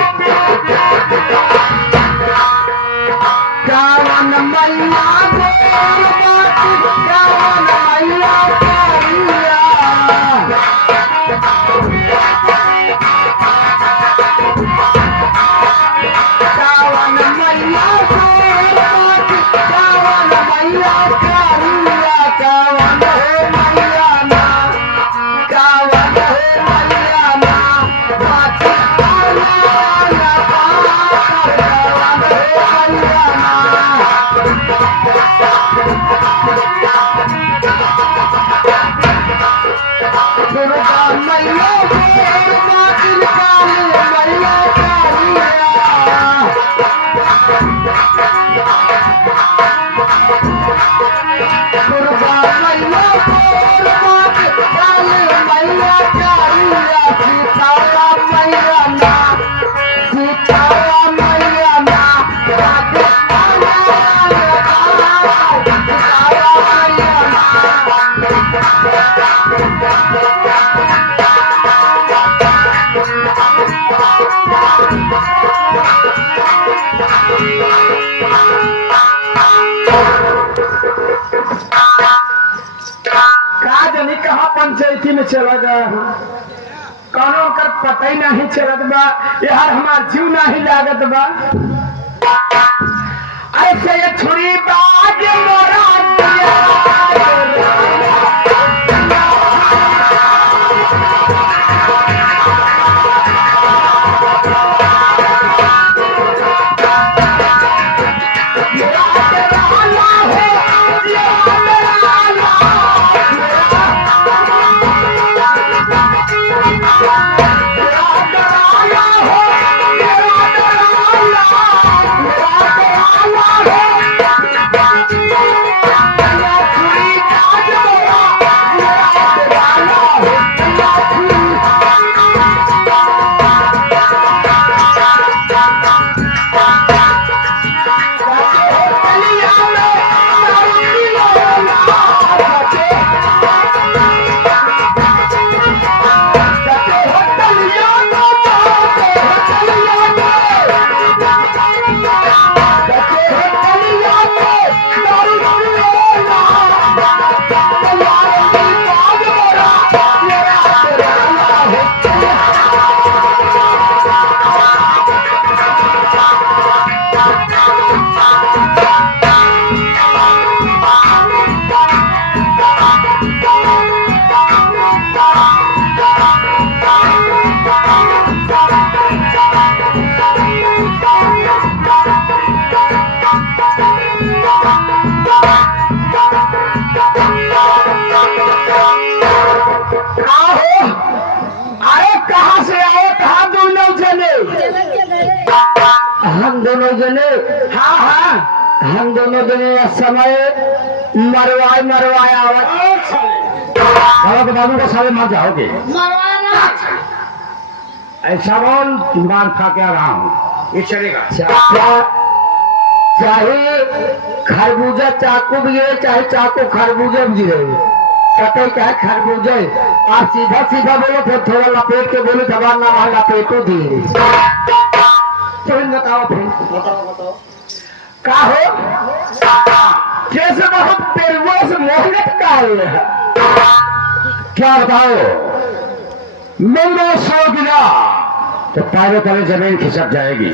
कावन मैया गोल बाती, कावन मैया कारिया। कावन मैया गोल बाती, कावन मैया कारिया। कावन हो मैया ना, कावन हो मैया ना, बाती काला ना पाकर। कावन हो मैया ना। दुर्गा मैया गोल बाती, काली मैया कारिया। दुर्गा मैया गोल बाती, काली मैया कारिया। सीतारा मैया ना, सीतारा मैया ना, बाती काला ना पाकर। सीतारा मैया ना। कहा जानी कहा पंचायती में चला गया हूँ, कानून कर पता ही नहीं चलत बा, यार हमार जीव नहीं लागत बा। ऐसे ये छुरी बाज मोरा दिया। मेरा तेरा है आओ, अरे कहाँ से आए, कहाँ दोनों जने? हम दोनों जने, हाँ हाँ, हम दोनों जने इस समय मरवाए आवत। तो बाबू को सारे मार जाओगे। ऐसा कौन मार खा के आ रहा हूँ, ये चलेगा। चाहे खरबूजा चाकू भी गिरे, चाहे चाकू खरबूजा भी गिरे, कटे चाहे खरबूजा, आप सीधा सीधा बोलो, फिर थोड़ा लपेट के बोलो, जबान ना मार लपेटो धीरे। फिर बताओ, फिर का हो कैसे बहुत पेरुआ से मोहलत का है, क्या बताओ, मेरे सो गिरा तो पैरों तले जमीन खिसक जाएगी।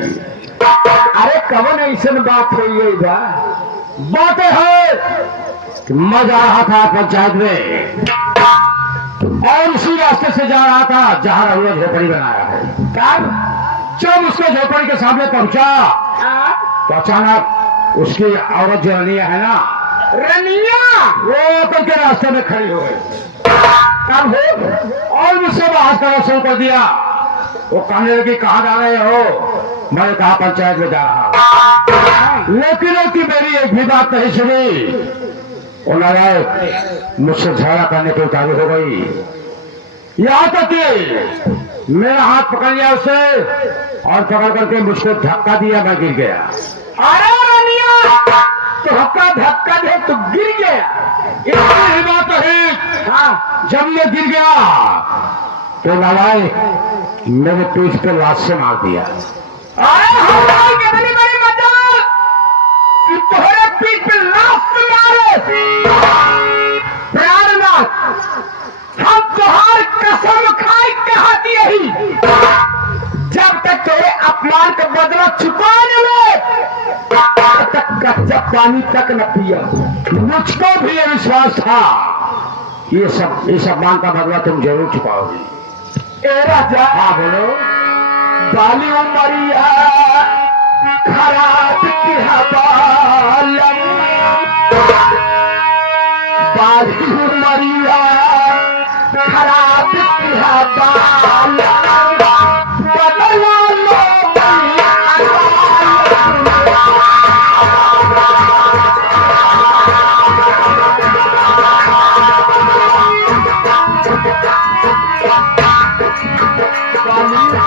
अरे कवन ऐसे बात हुई है बा? बातें है कि मैं जा रहा था पंचायत में और उसी रास्ते से जा रहा था जहां रहुआ झोपड़ी बनाया है। कब? जब उसके झोपड़ी के सामने पहुंचा तो अचानक उसकी औरत जो रनिया है ना, रनिया, वो होकर के रास्ते में खड़ी हो गई। कब हो? और मुझसे बात करना शुरू कर दिया। वो कहने लगी कहाँ जा रहे हो? मैंने कहा पंचायत में जा रहा हूँ। लेकिन उसकी मेरी एक भी बात नहीं सुनी। वो नारायण मुझसे झगड़ा करने पर उतारू हो गई। यहाँ तक कि मेरा हाथ पकड़ लिया उसे और पकड़ करके मुझको धक्का दिया, मैं गिर गया। अरे रनिया, तो धक्का दे तो गिर गया। इतनी ही बात है। हाँ, जब मैं गिर गया तो नारायण मेरे पीठ पे लाश से मार दिया। अरे हमारी कितनी बड़ी मजाल कि तुम्हारे पीठ पे लाश से मारे। प्राणनाथ, हम तुम्हार कसम खाई कहती यही, जब तक तेरे अपमान का बदला चुका न ले, तब तक कच्चा पानी तक न पिया। मुझको भी ये विश्वास था ये सब मान का बदला तुम जरूर चुकाओगी। ए राजा, हाँ बोलो। बाली उमरिया खराब की हवालम, बाली उमरिया खराब की हवालम, बदला लो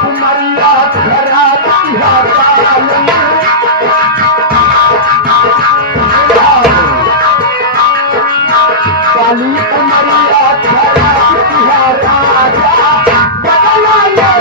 उमरिया खराब की हवालम, बाली उमरिया खराब की राजा, बदला लो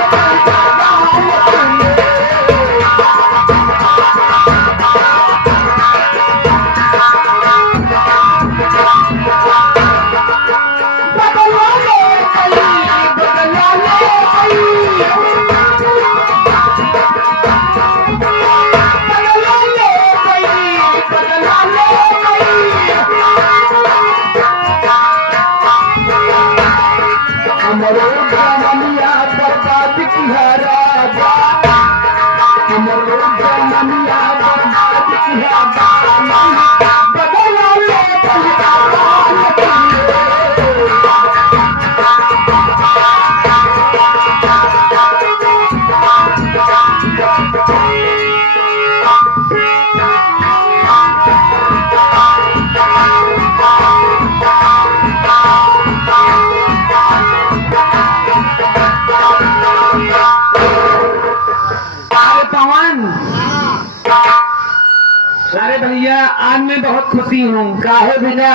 आज मैं बहुत खुशी हूँ। काहे बिना?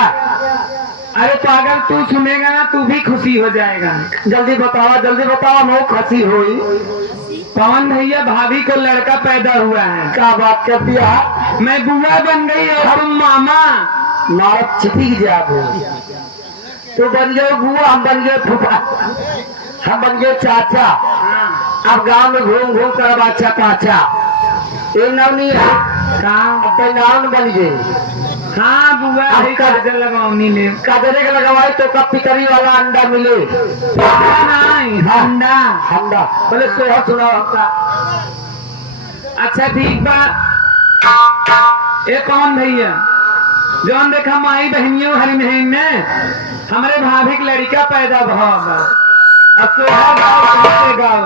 अरे पागल, तू सुनेगा ना तू भी खुशी हो जाएगा। जल्दी बताओ मैं खुशी हुई। पवन भैया, भाभी को लड़का पैदा हुआ है। क्या बात करती है? मैं बुआ बन गई और तुम मामा। मारत छिपी जाओ, तू बन गए बुआ, हम बन गए फूफा, हम बन गए चाचा। अब गांव में घूम घूम कर अच्छा पाचा ये नवनी कहाँ नाम बन गए। हाँ बुआ, काजल लगावनी ले, काजल के लगवाई तो कब पितरी वाला अंडा मिले। नहीं अंडा बोले सोहा सुना आपका। अच्छा ठीक बा। ए कौन भैया, जौन देखा माई बहनियों हरी बहन ने हमारे भाभी के लड़का पैदा भवा अब सोहा गाँव गाँव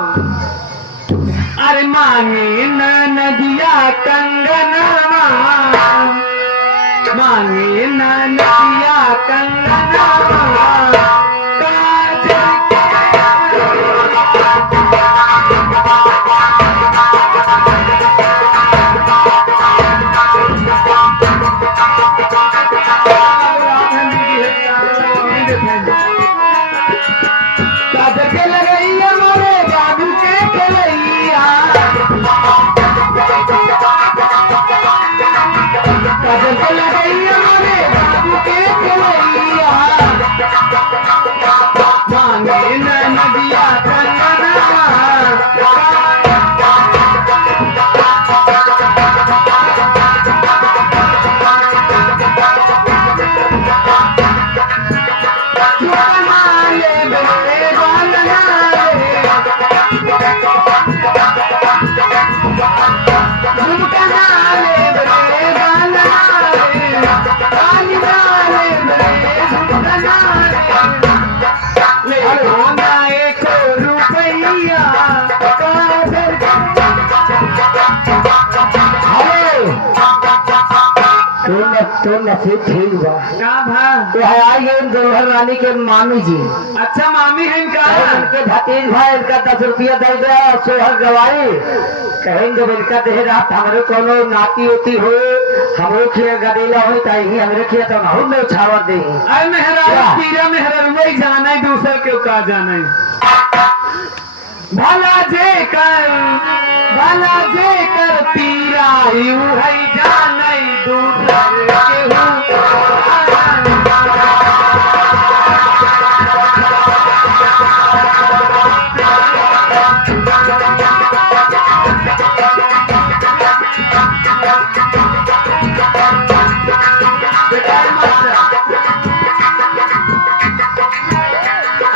अरे मांगे नदिया कंगनवा मांगे नदिया कंगनवा तो नसीब ठीक बा तो है आई दुल्हन रानी के मामी जी। अच्छा मामी है इनका इनके भतीज भाई इनका 10 रुपया दे दिया सोहर गवाई कहीं जब इनका देह रात हमारे कोनो नाती उती हो हमरो खिया गदेला हो ताई हमरे खिया तो हम में उछावर दे अरे मेहरा पीरा मेहरा वही जाना है दूसर के का जाना है भला जे कर पीरा यू है जाना दूसर के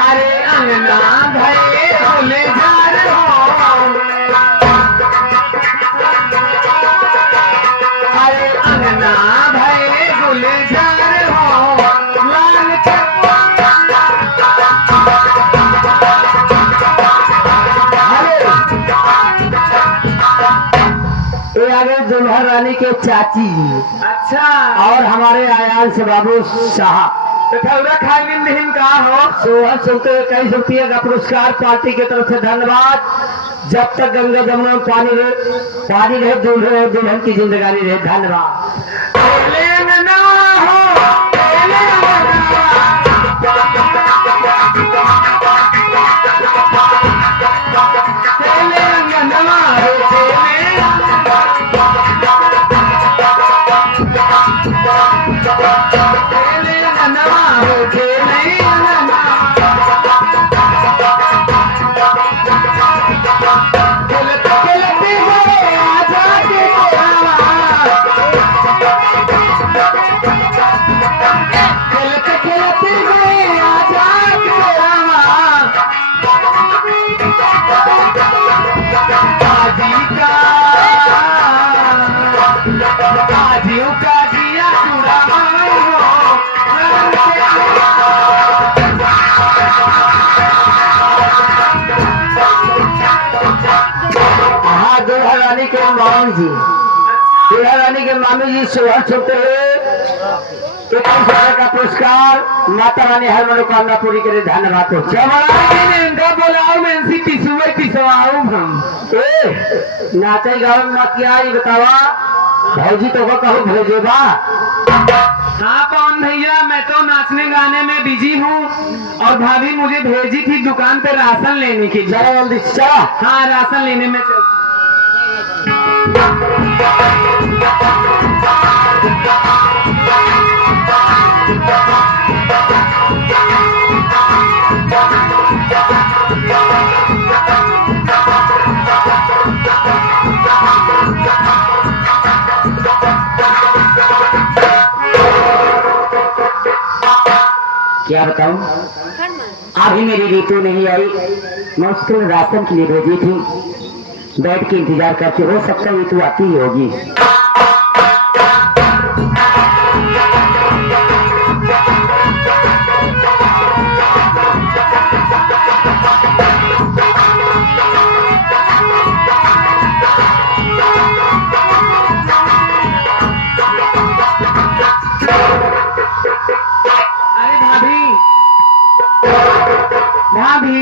अरे अंगना भये बोले जा अरे अंगना भये बोले जा लाल ये आगे दुल्हन रानी के चाची जी अच्छा और हमारे आयान से बाबू साहब ठौरा खाली नहीं का हो सोहर सुनते 21 रुपये का पुरस्कार पार्टी की तरफ से धन्यवाद। जब तक गंगा जमुना में पानी रहे दुल्हन की जिंदगानी रहे धन्यवाद। रानी के मामी जी सोहर सुनते हुए 21 का पुरस्कार माता रानी हर मनोकामना पूरी करे धन्यवाद। इनका बोलाओ मैं इनसी पिसवाऊ हम नाचे गाँव में क्या ये बतावा भाजी तो वो कहो भेजेबा। हाँ पवन भैया मैं तो नाचने गाने में बिजी हूँ और भाभी मुझे भेजी थी दुकान पे राशन लेने की। जरा जल्दी चला। हाँ राशन लेने में चल क्या बताऊं अभी मेरी ऋतु नहीं आई। मैं उसको राशन के लिए भेजी थी बैठ के इंतजार करते हो सकता ऋतु आती ही होगी। भाभी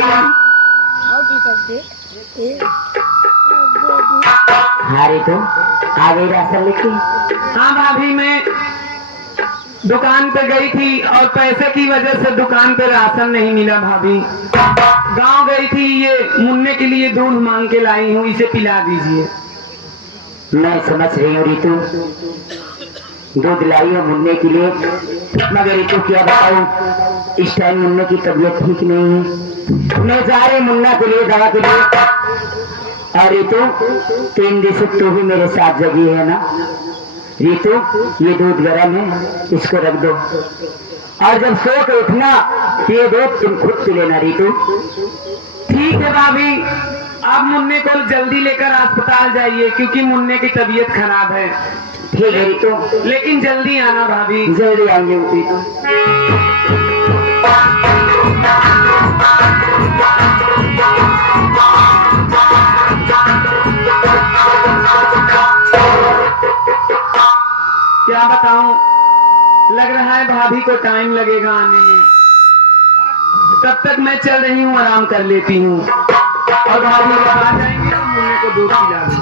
हाँ रितु आ गई राशन लेके? हाँ भाभी, मैं दुकान पे गई थी और पैसे की वजह से दुकान पे राशन नहीं मिला भाभी। गांव गई थी, ये मुन्ने के लिए दूध मांग के लाई हूँ, इसे पिला दीजिए। मैं समझ रही हूँ रितु, दूध लाई हो मुन्ने के लिए, मगर रितु क्या बताऊँ, इस टाइम मुन्ने की तबीयत ठीक नहीं है। मैं जा रही मुन्ना के लिए दवा के लिए। और रितु 3 दिन से तू भी मेरे साथ जगी है ना? रितु ये दूध गर्म है, इसको रख दो और जब सो के उठना ये दूध तुम खुद पी लेना रितु। ठीक है भाभी, आप मुन्ने को जल्दी लेकर अस्पताल जाइए क्योंकि मुन्ने की तबीयत खराब है। ठीक है रितु, लेकिन जल्दी आना भाभी। जल्दी आएंगे रितु। क्या बताऊं, लग रहा है भाभी को टाइम लगेगा आने में। तब तक मैं चल रही हूँ, आराम कर लेती हूँ और भाभी जब आ जाएंगे और मुन्ने को दूध पिला दूँ।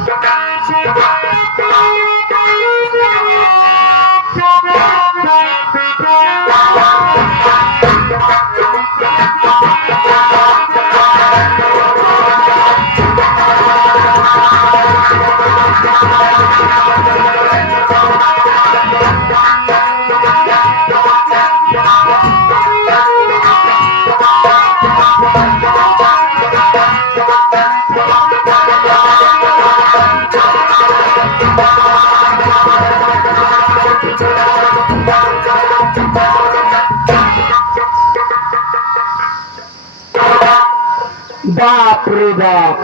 बाप रे बाप,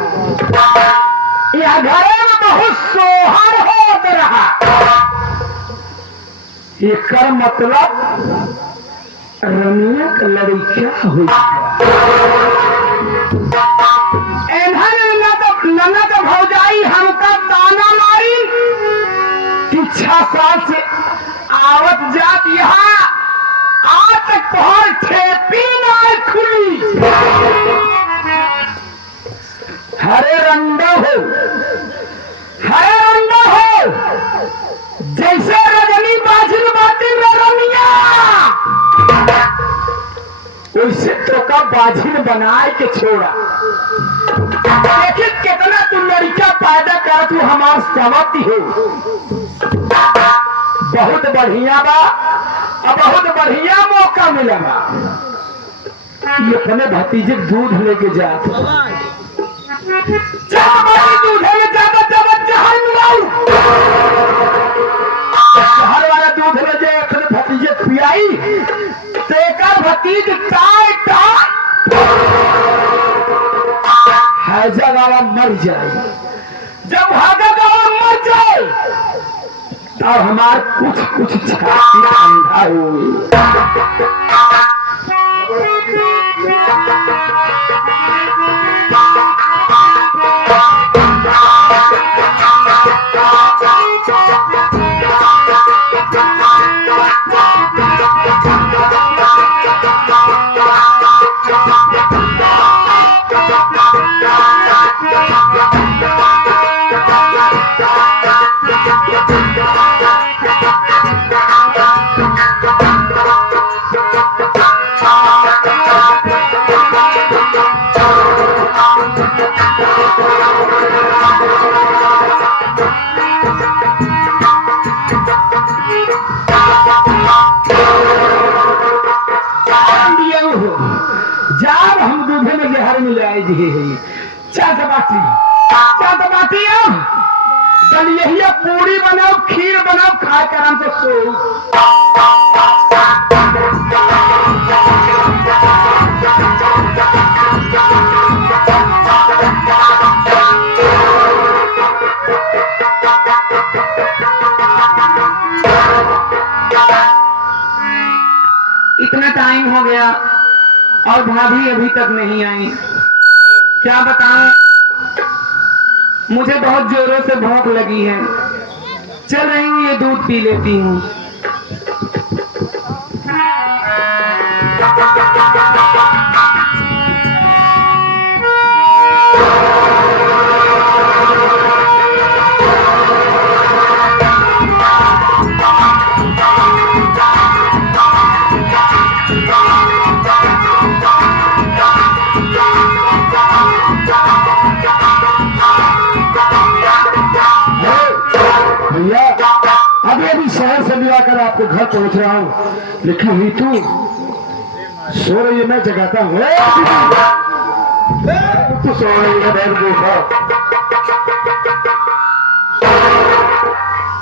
यह घर में बहुत सोहर होत रहा। एकर मतलब रमिया का लड़का हुई। ननद भौजाई हमका ताना मारी कि 6 साल से आवत जात यहाँ आज तक पहर ठेपी नहीं खुली। हरे रंडा हो, हरे रंडा हो, जैसे रजनी बाजिल बाती में रमिया, वैसे तो का बाजिल बनाए के छोड़ा। देखिए कितना तू लड़का पैदा कर, तू हमार समझती हो। बहुत बढ़िया बा, अब बहुत बढ़िया मौका मिलेगा। ये अपने भतीजे दूध लेके जाते दूध है ज्यादा जहर मिलाऊ, जहर वाला दूध ले जाए अपने भतीजे पियाई तो भतीज हैजा वाला मर जाए। जब हैजा वाला मर जाए तब हमार कुछ छाती ठंडा हुई। जब हम दूधे में जहर मिलाए दिए है चपाती दलिया पूरी बनाओ, खीर बनाओ, खा कर हम से सो। इतना टाइम हो गया और भाभी अभी तक नहीं आई। क्या बताऊं, मुझे बहुत जोरों से भूख लगी है। चल रही हूँ, ये दूध पी लेती हूँ। दिलाकर आपके घर पहुंच रहा हूँ, लेकिन रीतू सो रही है, मैं जगाता हूँ। तू सो रही है, बैठ देखो।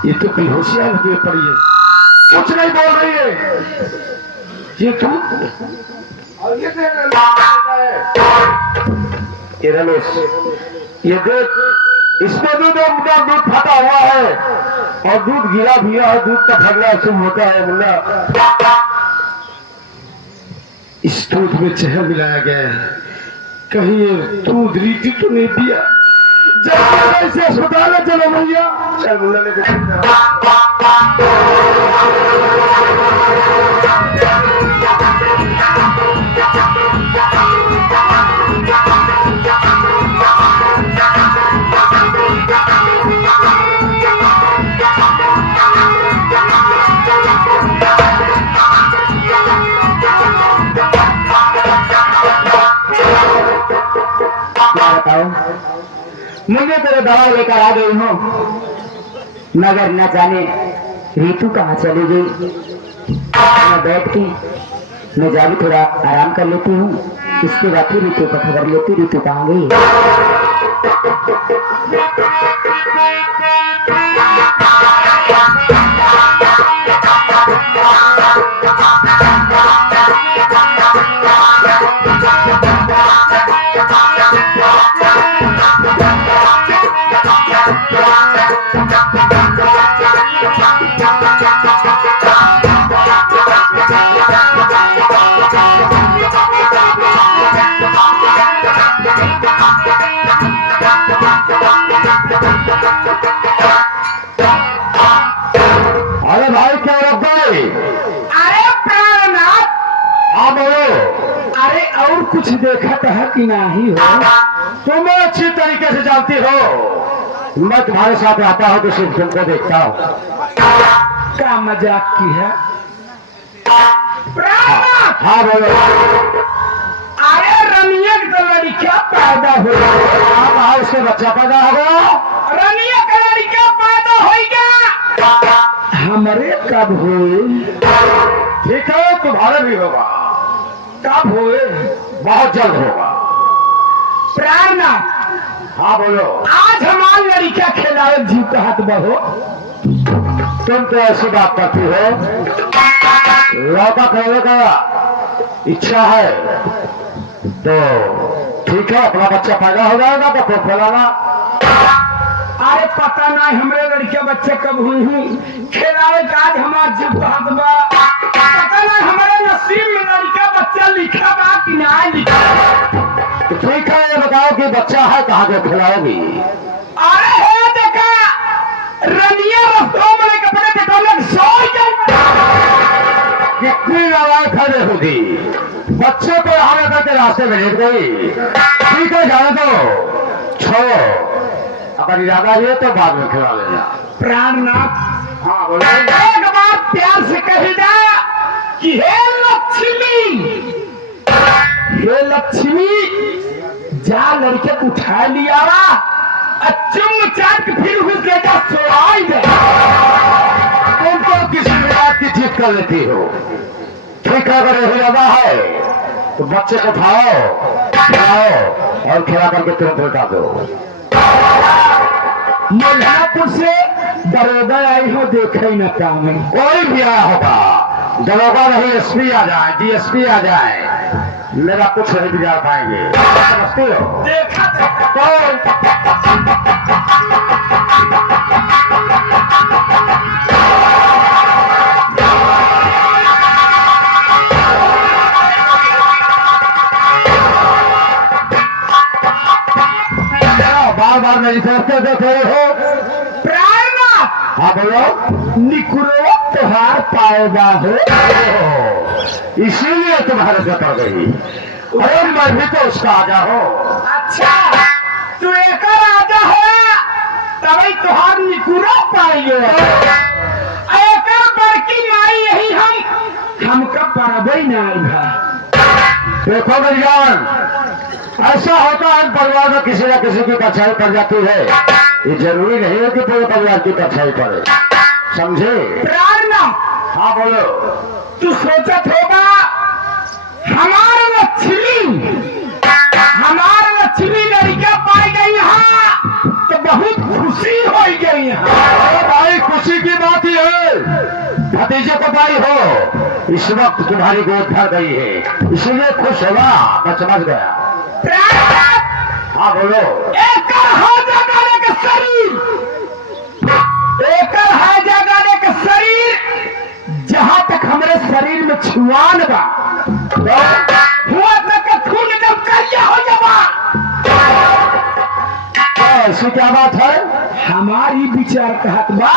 ये तो बेहोशियां लगी पड़ी है, कुछ नहीं बोल रही है। ये तू और ये रमेश, ये देख, इसमें दूध फटा हुआ है और दूध गिरा भी है, दूध का फटना शुभ होता है मुन्ना। इस दूध में जहर मिलाया गया है, कहीं ये दूध रीति तो नहीं दिया। जब ऐसे अस्पताल में चलो भैया, चल मुन्ना लेके मुझे तेरे दवा लेकर आ गई हूँ, मगर न जाने रीतू कहाँ चली गई। मैं बैठती, मैं जाके थोड़ा आराम कर लेती हूँ, इसके बाद फिर रीतू को खबर लेती, रीतू कहाँ गई। अरे भाई क्या रख गए? अरे प्राणनाथ, हाँ बोलो। अरे और कुछ देखा है कि नहीं हो? तुम अच्छी तरीके से जानती हो, मैं तुम्हारे साथ आता हूँ तो सिर्फ तुमको देखता हूँ। क्या मजाक की है प्राणनाथ? हाँ बोलो। अरे रनिया का लड़का पैदा हो, हाँ, उससे बच्चा पैदा होगा। रनिया का लड़का पैदा होगा, हमारे कब हुए? ठीक है, तुम्हारे भी होगा। कब हुए? बहुत जल्द होगा। प्राणनाथ, हाँ बोलो। आज हमारा लड़का खिलाओ जीव का हाथ बढ़ो। तुम तो ऐसी बात करती हो, लौका खाने का इच्छा है तो ठीक है, अपना बच्चा पैदा हो जाएगा तो फिर फैलाना। अरे पता नहीं हमारे लड़के बच्चे कब हुई हैं, खिलावे का आज हमारा जीव का हाथ बा। पता नहीं हमारे नसीब में लड़का बच्चा लिखा बा कि नहीं लिखा। तो ठीक है, ये बताओ कि बच्चा है कहाँ के खिलाओगी? अरे है देखा, रनिया रस्तों में कपड़े पटोले सो गए। कितनी आवाज खड़े होगी, बच्चे को यहाँ करके रास्ते में लेट गई। ठीक है, जाने दो, छोड़ो। अगर इरादा है तो बाद में खिला लेना। प्राणनाथ, हाँ बोलो। एक बार प्यार से कह दे कि हे लक्ष्मी, हे लक्ष्मी, जा लड़के को उठा लिया चुम चाट फिर उसके सोई दे। तुमको किसी बात की जीत कर लेती हो। ठीक है, अगर यही इरादा है तो बच्चे को उठाओ, खिलाओ और खिला करके तुरंत लौटा दो। मुल्लापुर से बड़ौदा आई हो, देखा ही न काम है। कोई भी आया होगा, दरोगा नहीं, एसपी आ जाए, डीएसपी आ जाए, मेरा कुछ नहीं बिगाड़ पाएंगे। समझते हो? देखा बार बार नहीं सोचते देख रहे हो। प्राणनाथ, हाँ बोलो। निकुरो त्योहार पाएगा हो, इसीलिए तुम्हारे से पड़ गई। अरे मैं भी तो उसका आजा हो। अच्छा तू एक राजा है तभी त्योहार निकुरो पाएंगे। एक बड़की माई यही हमका पर्व ही नहीं है। देखो मेरी जान, ऐसा होता है परिवार में किसी न किसी की परछाई पड़ जाती है। ये जरूरी नहीं है कि पूरे परिवार की परछाई पड़े, समझे? प्राणनाथ, हाँ बोलो। तू सोचत होगा हमार लक्ष्मी लड़का पाई गई यहाँ तो बहुत खुशी हो गई यहाँ। अरे भाई खुशी की बात ही है, भतीजे को पाई हो, इस वक्त तुम्हारी गोद भर गई है, इसलिए खुश होगा। मैं समझ गया। हाँ बोलो। एक है जगाने का शरीर, एक है जगाने का शरीर, जहाँ तक हमारे शरीर में छुआन बा हुआ तक खून जब करिया हो जावा। ऐसी क्या बात है? हमारी विचार कहत बा,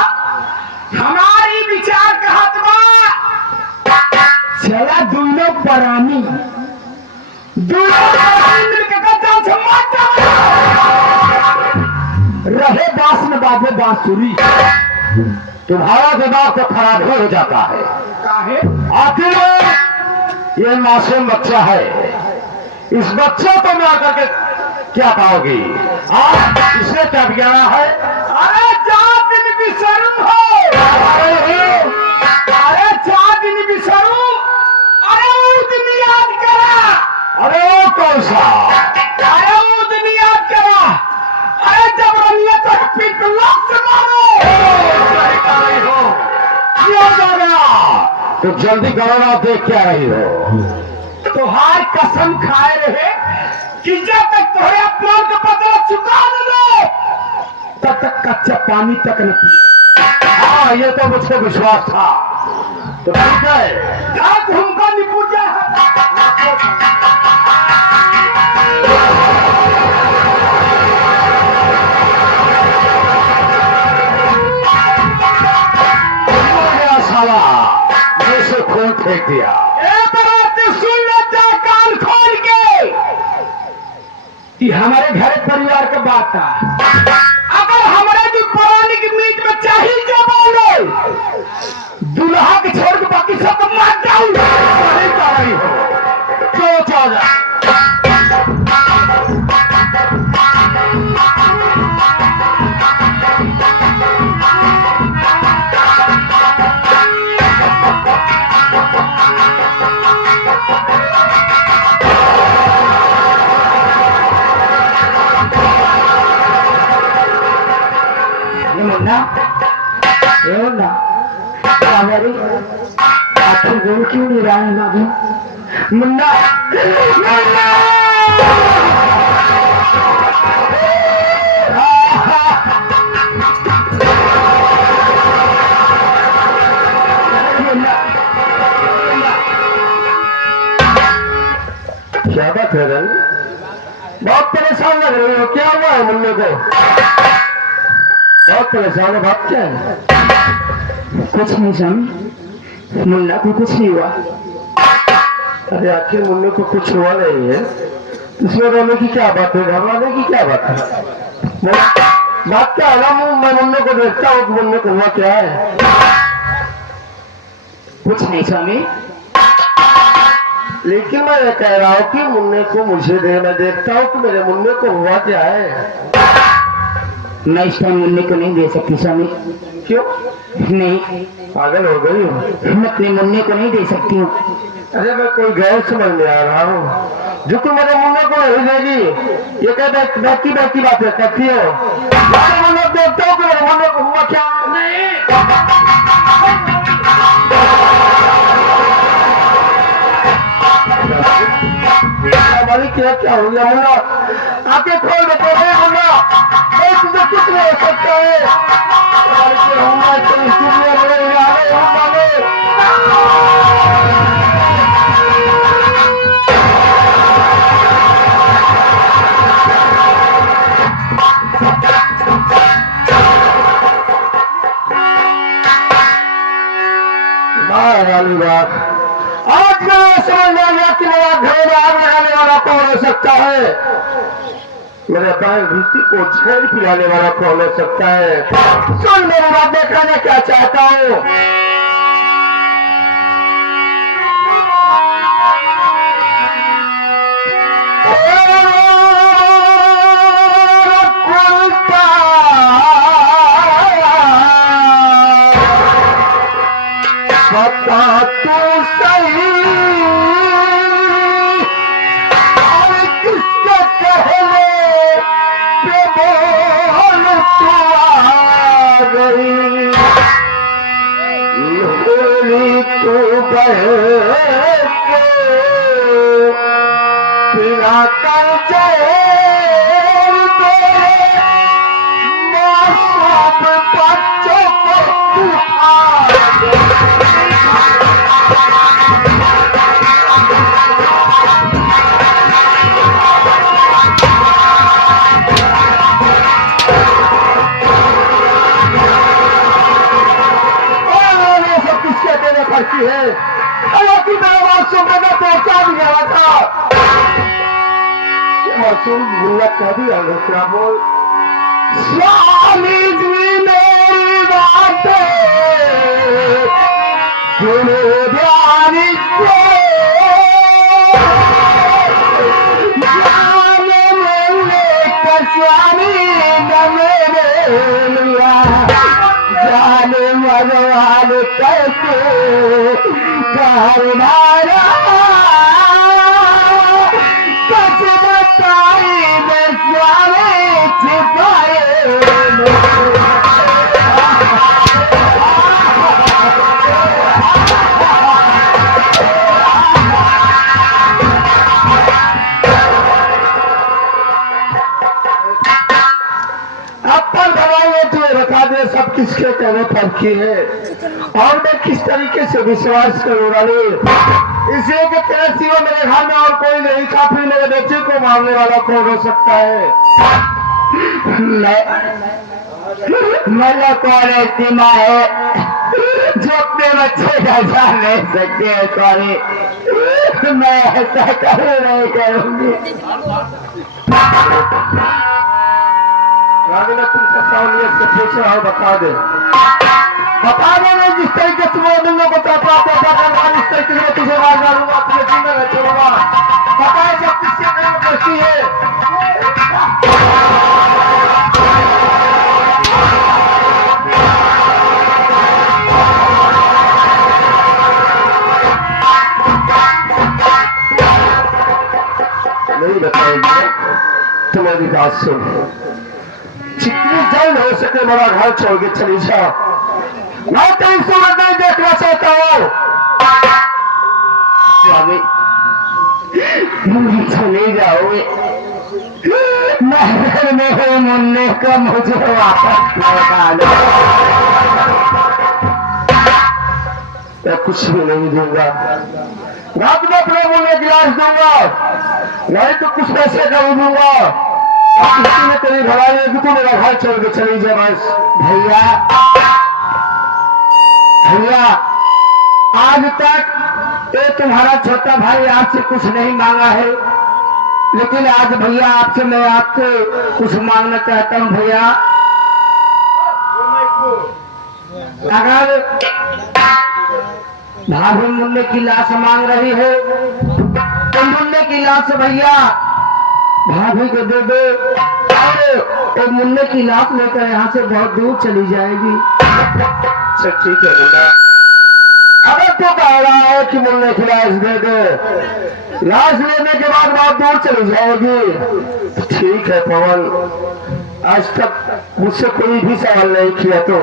हमारी विचार कहत बा, चला दोनों परानी मिलकर कदम से माता रहे बास में बाजे बांसुरी। तुम्हारा दिमाग तो खराब ही हो जाता है। काहे? आखिर ये मासूम बच्चा है, इस बच्चे को मार करके क्या पाओगी? आप इसने क्या बिगाड़ा है? अरे 4 दिन भी शर्म हो, अरे 4 दिन भी शर्म, अरे वो दिन याद करा, अरे वो कौन सा? अरे वो दिन याद करा, अरे जब रनिया तक पीट लग से मारो। क्यों जाना? तो जल्दी करो ना, देख क्या रही हो? तोहार कसम खाए रहे कि जब तक तोहरे अपमान का बदला चुका न लो तब तक कच्चा पानी तक न पिए। हाँ ये तो मुझको विश्वास था। तो ठीक है, रात हमको निपुट जाए। साला मुझे से खून फेंक दिया। सुन लेता कान खोल के कि हमारे घर परिवार का बात है। अगर हमारे भी पौराणिक मीट में चाहिए जो बोले दुल्हा के छोड़ के बाकी सब मार जाऊं। नहीं जा रही हो क्यों जा जा? मुन्ना ये मुन्ना कावेरी आखिर गुरु क्यों नहीं रहा है बाबू? मुन्ना मुन्ना क्या बात है रंग? बहुत परेशान लग रही हो, क्या हुआ है मुन्ने को? बहुत परेशान है, बात क्या है? कुछ नहीं स्वामी, मुन्ना को कुछ नहीं हुआ। अरे आखिर मुन्ने को कुछ हुआ नहीं है, इसमें रोने की क्या बात है, घबराने की क्या बात है? बात क्या है ना, मैं मुन्ने को देखता हूँ, मुन्ने को हुआ क्या है? कुछ नहीं स्वामी, लेकिन मैं ये कह रहा हूँ कि मुन्ने को मुझे दे, मैं देखता हूँ कि मेरे मुन्ने को हुआ क्या है। मैं इस टाइम मुन्ने को नहीं दे सकती स्वामी। क्यों? नहीं, पागल हो गई हूँ? मैं अपने मुन्ने को नहीं दे सकती हूँ। अरे मैं कोई गैर समझ में आ रहा हूँ जो तुम मेरे मुन्ने को नहीं देगी, ये क्या बैठी बातें करती हो? मैं देखता हूँ कि मेरे मुन्ने को हुआ क्या नहीं। क्या हो गया मुन्ना? आके खोल देते हैं मुन्ना, तुझे कुछ नहीं हो सकता है। बात आज मैं समझ में आ गया कि मेरा घर में आग लगाने वाला कौन हो सकता है, मेरे बहन रीति को झेल पिलाने वाला कौन हो सकता है। सुन मेरी बात, देखा मैं क्या चाहता हूँ। कहेंगे बिना कर जाए मासूम बच्चों को उठा करती है। हालांकि मेरा मासूम बना पहुंचा भी गया था। मासूम मुल्ला कह दिया क्या बोल स्वामी जी मेरी बात सुनो ध्यान से स्वामी जाने भगवान कैसे कारनारा सच बताई मैं स्वामी छिपाए अपन दवाइयां तो बता दे सब किसके कहने पर की है और मैं किस तरीके से विश्वास करूँ रानी इसलिए कि तेरे सिवा मेरे घर में और कोई नहीं काफी मेरे बच्चे को मारने वाला कौन हो सकता है मैं कौन ऐसी माँ है जो अपने बच्चे का जान नहीं सकते है सॉरी मैं ऐसा कभी नहीं करूंगी रानी मैं तुमसे सहूलियत से पूछ रहा हूँ बता दे मैं जिस तरीके से तुम्हें दूंगा बता पाते इस तरीके से तुझे मार डालूंगा तुम्हें जिंदा नहीं छोड़ूंगा पता है जब किससे प्रेम करती है नहीं बताएंगे तुम्हारी बात सुन जितनी जल्द हो सके मेरा घर छोड़ के चली जाओ मैं तेरी सूरत नहीं देखना चाहता हूँ स्वामी चले जाओगे मैं घर में हूँ मुन्ने को मुझे वापस लौटा दो मैं कुछ भी नहीं दूंगा रात में अपने मुन्ने गिलास दूंगा नहीं तो कुछ पैसे कर दूंगा किसी ने तेरी भलाई है कि तू मेरा घर छोड़ के चली जाए बस भैया आज तक ये तुम्हारा छोटा भाई आपसे कुछ नहीं मांगा है लेकिन आज भैया आपसे मैं आपसे कुछ मांगना चाहता हूँ भैया अगर भाभी मुन्ने की लाश मांग रही है तो मुन्ने की लाश भैया भाभी को दे दो और मुन्ने की लाश लेकर यहाँ से बहुत दूर चली जाएगी ठीक है बेटा अगर तो कह रहा है कि मुन्ने की लाश दे दो लाश लेने के बाद बहुत दूर चली जाएगी ठीक है पवन आज तक मुझसे कोई भी सवाल नहीं किया तो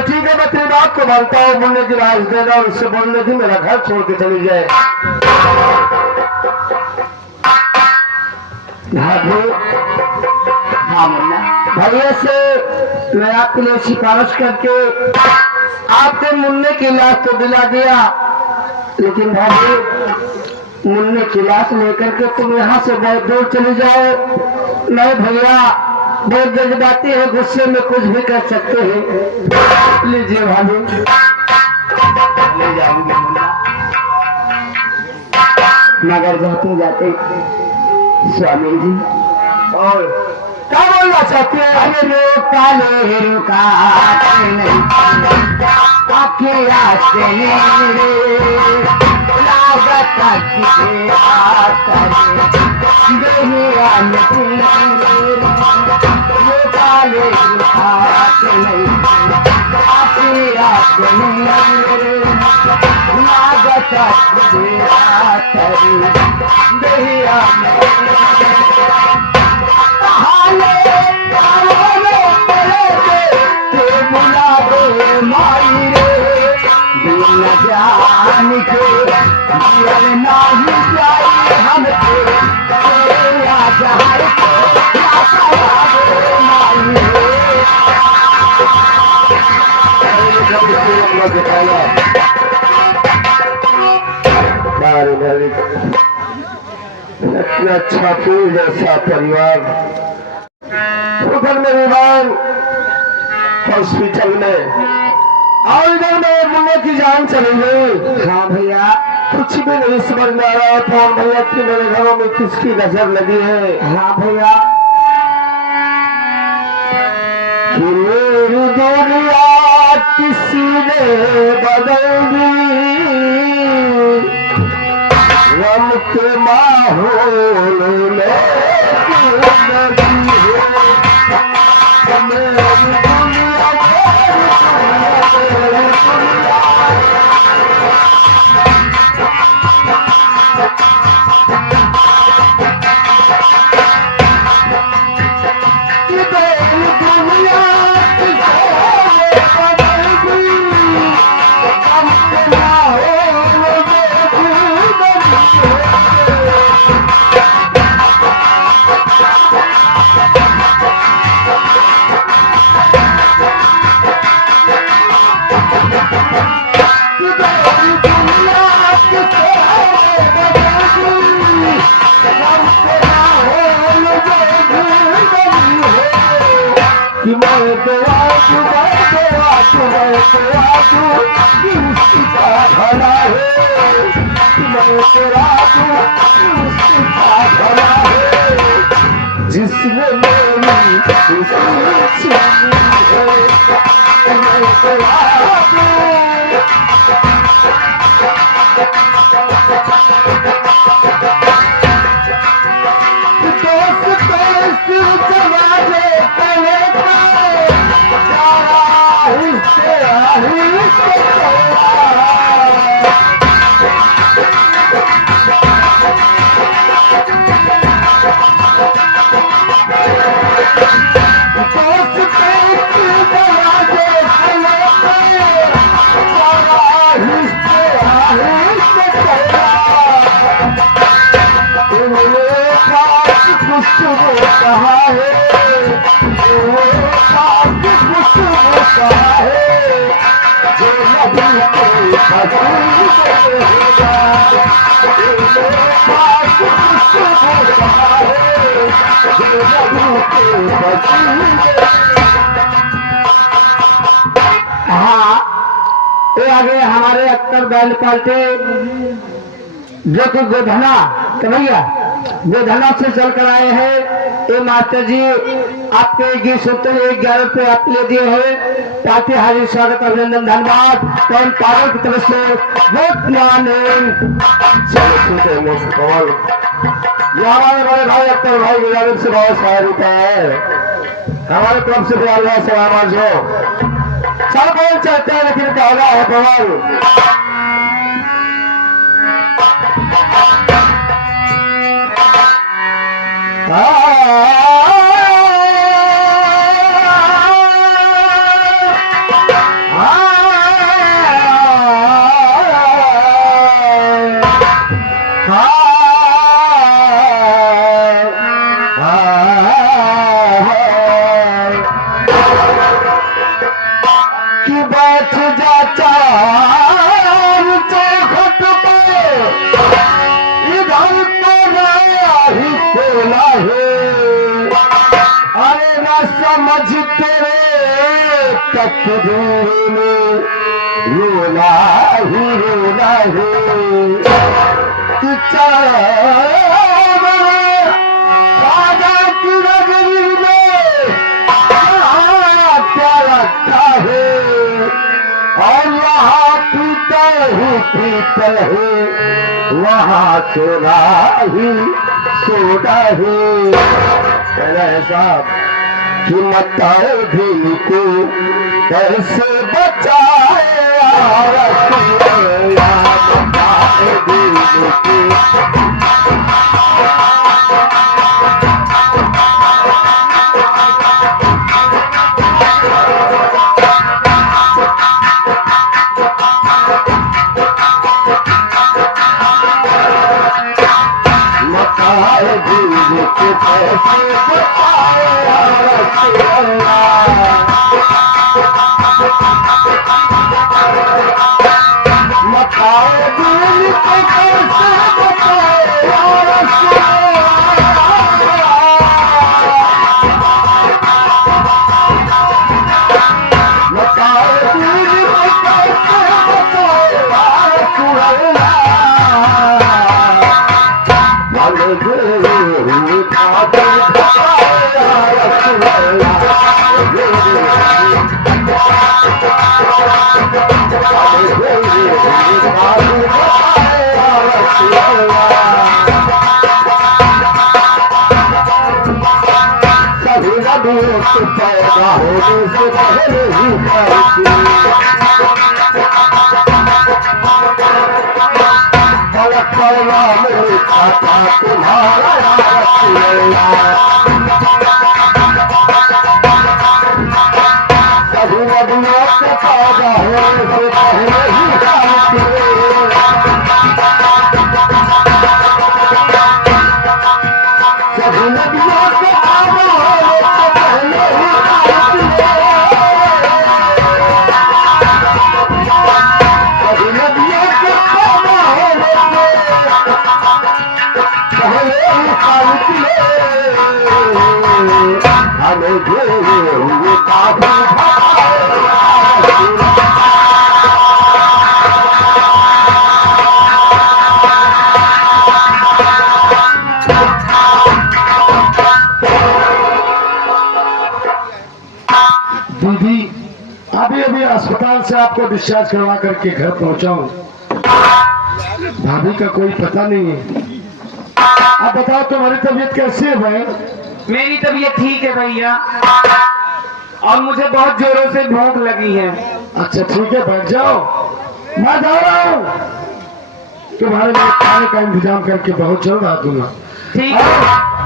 ठीक है मैं तेरी बात को मानता हूँ मुन्ने की लाश देना और उससे बोलने की मेरा घर छोड़ के चली जाए हाँ मुन्ना भैया से मैं आपके लिए सिफारिश करके आपके मुन्ने की लाश तो दिला दिया लेकिन भाभी मुन्ने की लाश लेकर के तुम यहाँ से बहुत दूर चले जाओ नहीं भैया बहुत जज्बाती है गुस्से में कुछ भी कर सकते हैं लीजिए भाभी ले जाऊंगी मुन्ना मगर जाते जाते स्वामी जी और क्या बोलना चाहते हैं अरे रोका ले रुका नहीं आपके रास्ते लागत रोका ले रुका नहीं आपके रास्ते मुला दे माई रे जान के सहाय इतना अच्छा फूल जैसा परिवार उधर मेरी बहन हॉस्पिटल में और इधर में मुन्ने की जान चली गई। हाँ भैया, कुछ भी नहीं समझ में आ रहा है कौन भैया की मेरे घरों में किसकी नजर लगी है। हाँ भैया, कि मेरी दुनिया किसी ने बदल दी, गम के माहौल में जिंदगी है। मेरी दुनिया कि मैं दुआ उसका भला है, कि मैं तेरा उसका भला है, जिसने मेरी छीनी है। मैं तेरा कहा है, कहा है, जो नबी के हाँ, ये आगे हमारे अक्कर बैल पार्टी जो कि गोधना कन्हैया गोधना से चल कर आए हैं। ये मास्टर जी आपके गीत सुनते हुए 11 रुपये आपके लिए दिए हैं। पार्टी हाजिर स्वागत अभिनंदन धन्यवाद। कौन पागल की तरफ से बहुत कमाल। ये हमारे बड़े भाई अक्तर भाई की जानिब से बहुत सारा रुपया है, हमारे तरफ से भी सलाम जो सब बोल चाहते हैं लेकिन कहना है कमाल। कि बैठ जा चार चौखट पे, इधर तो नया ही कोला है। अरे न समझ तेरे तकदीर में रोना ही रोना है। कि राजा की नगरी में क्या रखा है, और वहाँ पीतल ही पीतल है, वहाँ सोना ही सोना है। साहब कि मताए भी को कैसे बचाए, मताए भी को मताए भी को कैसे बताए बताए दिल को कैसे पैदा होने से पहले ही पलक पड़ना मेरे खाता तुम्हारा सभी नदियों से पैदा होने से पहले ही सभी नदियों से पैदा होने से पहले हमें घेरे हुए काफी दीदी अभी अभी अस्पताल से आपको डिस्चार्ज करवा करके घर पहुंचा हूं। भाभी का कोई पता नहीं है। आप बताओ तुम्हारी तबीयत कैसी है भाई? मेरी तबीयत ठीक है भैया, और मुझे बहुत जोरों से भूख लगी है। अच्छा ठीक है, बैठ जाओ, मैं जा रहा हूँ। तुम्हारे लिए खाने का इंतजाम करके बहुत जल्द आ दूंगा। ठीक है,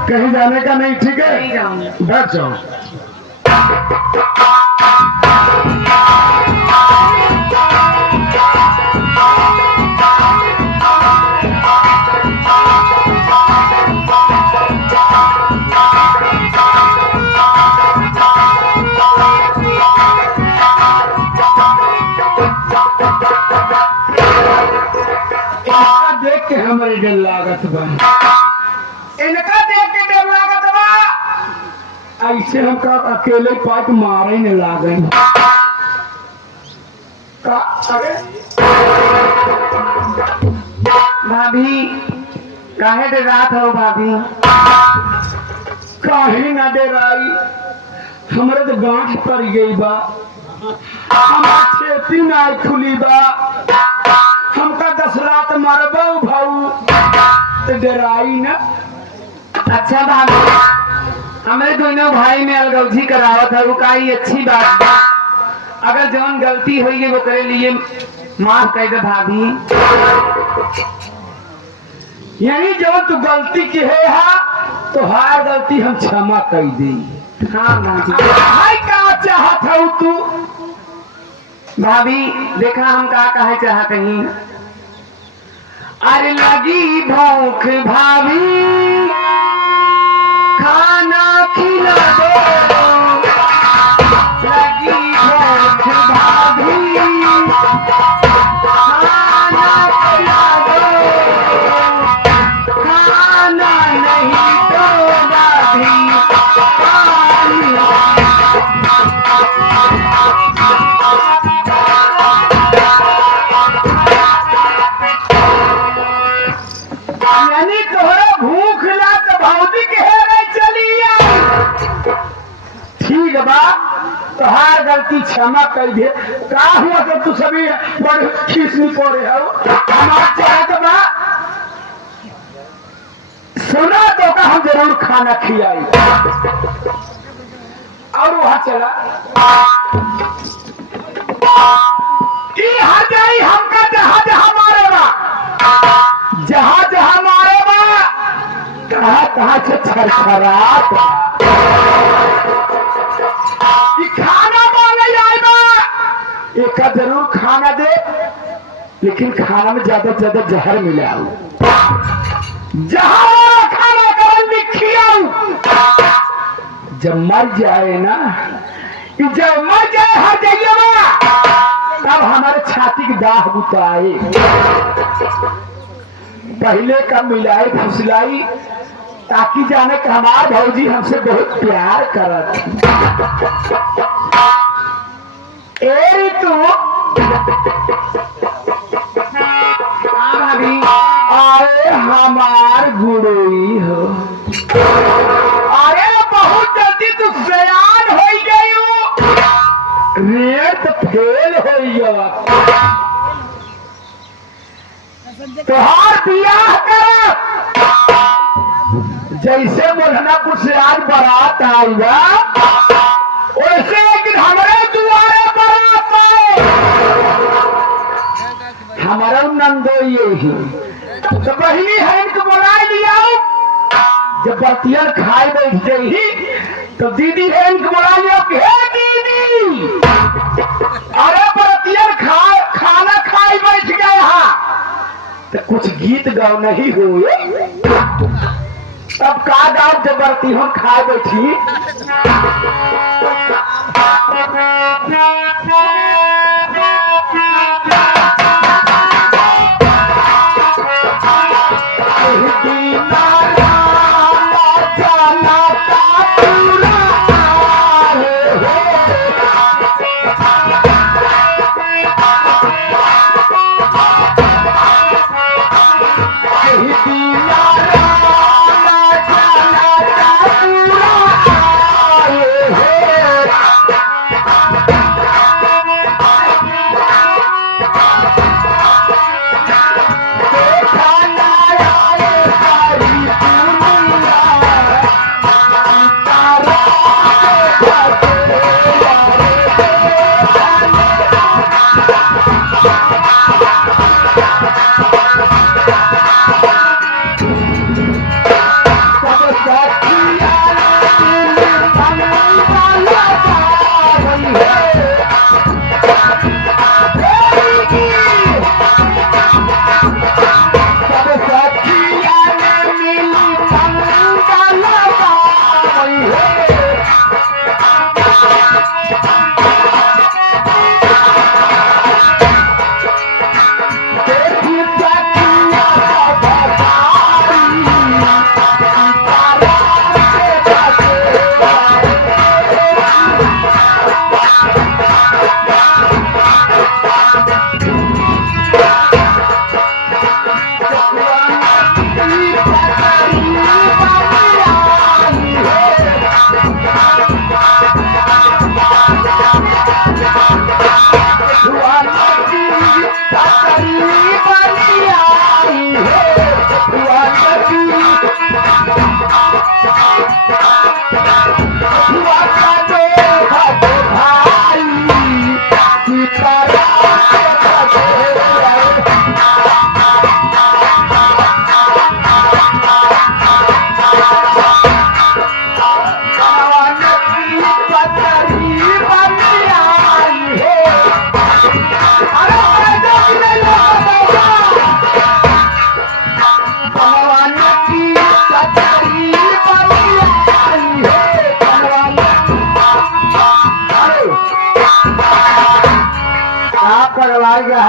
कहीं जाने का नहीं, ठीक है? नहीं जाऊंगा। बैठ जाओ। देख के हमारी डर लागत बा, इनका देख के डर लागत बा। ऐसे हम का अकेले पाइप मारे न लागे का अरे भाभी काहे डर रात हो भाभी? काहे ना डराई, हमरे तो गांठ पड़ गई बा, हमार खेती ना खुली बा, हमका 10 रात मरबो भाऊ, तो डराई ना। अच्छा भाभी, हमारे दोनों भाई में अलगौजी करावत है, वो काई अच्छी बात बा। अगर जौन गलती हुई है वो करे लिए माफ कर दे भाभी। यानी जो तू गलती की है हा, तो हर गलती हम क्षमा कर दी। हाँ भाभी। हाय का चाहत है तू? भाभी देखा हम का कहे चाहते हैं। अरे लगी भूख भाभी, खाना खिला दो। लगी भूख भाभी, खाना खिला दो। खाना नहीं तो भाभी यानी तोहरा भूख ला तो भौजी के हेरे चली आई। ठीक बा, तोहार गलती क्षमा कर दे। का हुआ तो तू सभी बड़ खींचनी पड़े हो। हमार चाहत बा सुना तो का हम जरूर खाना खिलाई। और वहां चला जाई हमका जहां जहां मारे बा, जहां जहां मारे बा, कहां कहां से छरछरात खाना मांगे जाए बा। एक जरूर खाना दे, लेकिन खाना में ज्यादा से ज्यादा जहर मिलाऊ। जहां खाना कर लिखियाऊ जब मर जाए ना, जब मर जाए हर जगह तब हमारे छाती की दाह बुताए। पहले का मिलाई फुसलाई ताकि जाने कि हमार भौजी हमसे बहुत प्यार करत। ए तू भाभी अरे हमार गुड़ई हो, अरे बहुत जल्दी तू सयान हो गई हो, रेत फेल हो गया। तोहार बियाह कर जैसे मोहनापुर से आज बारात आई बा, वैसे एक दिन हमारे दुआरे बारात आए। हमारा नंदो यही तो बहनी है इनको बुला लिया। जब बर्तियन खाए बैठ गई तो दीदी है इनको बुला लिया कि हे दीदी, अरे बर्तियन खाना खाए बैठ गए यहाँ तो कुछ गीत गाओ नहीं हुए। तब का गाओ जब बर्तियन खाए बैठी।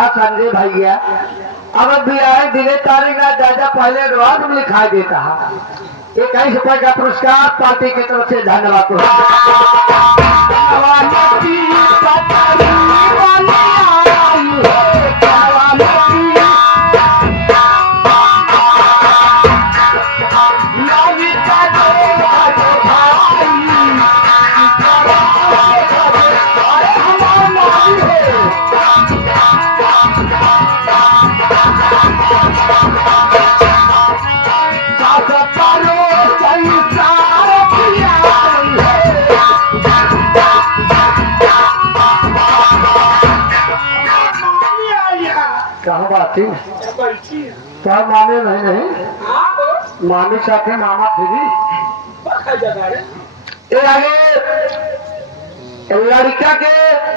संजय भैया अब ब्याह दिले तारीख दादा पहले एडवांस में लिखाई देता है। 21 रुपए का पुरस्कार पार्टी की तरफ से धन्यवाद। तो माने नहीं मामी साथे मामा फिरी आगे लड़का के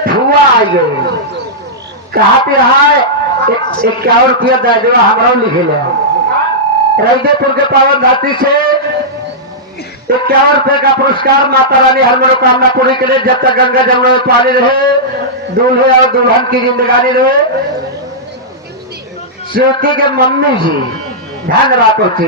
फुआ आई गए। कहा पे रहा 51 रुपया दे दो हमारा लिखे ले। रईदेपुर के पावन घाटी से ₹51 का पुरस्कार माता रानी हर मनोकामना पूरी करे। जब तक गंगा जमुना में पानी रहे, दूल्हे और दुल्हन की जिंदगानी रहे। श्रुति के मम्मी जी धन्यवाद होती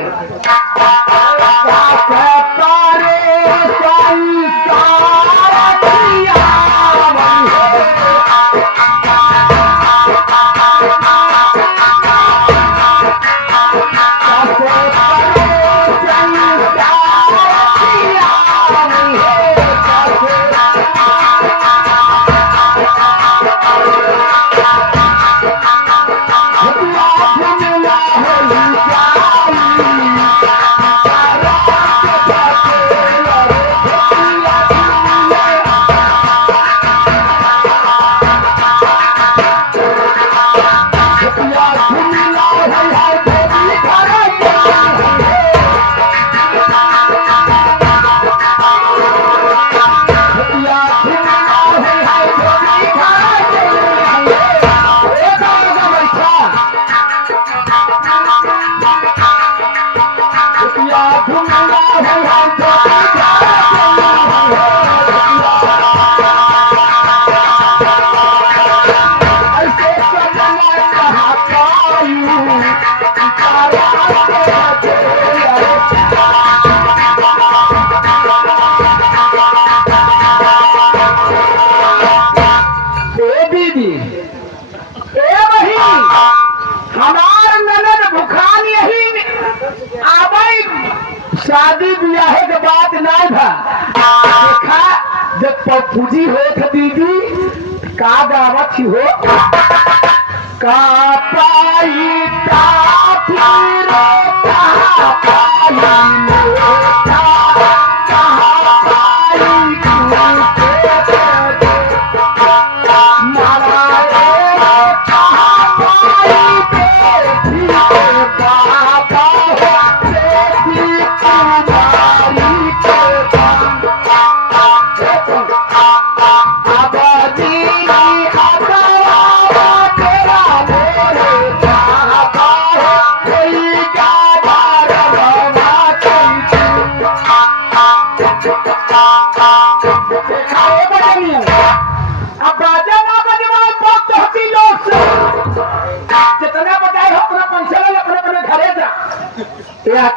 शादी ब्याह के बात नहीं था। देखा जब पूजी हो दीदी का गावत हो का पाई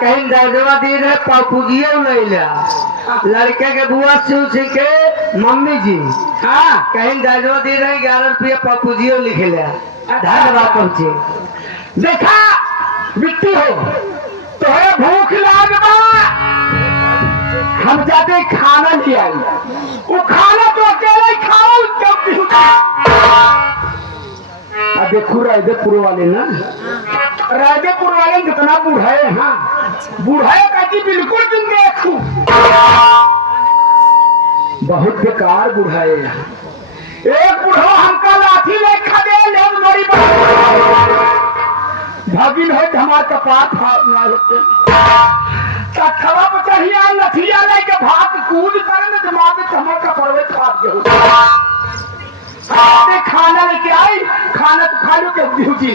कहीं दाजवा दी रहे पापूजिए नहीं लिया लड़के के बुआ से के मम्मी जी। हाँ कहीं दाजवा दी रहे ₹11 पापूजिए लिखे लिया। धन्यवाद पहुंचे। देखा बिट्टी हो तो है भूख लाग हम जाते खाना ले आई। वो खाना तो अकेले खाओ देखो रायदेपुर वाले ना रायदेपुर वाले कितना बुढ़ाए। हाँ बुढ़ाए काजी बिल्कुल तुम देखो बहुत बेकार बुढ़ाए। एक बुढ़ो हमका लाठी ले खदे ले मोरी भागिन है हमार कपाट फाड़ना होते तखवा पर चढ़िया लठिया ले के भाग कूद करे ना दिमाग में हमार का परवे फाट गया। खाना लेके आई खाना तो खा लो के ड्यूटी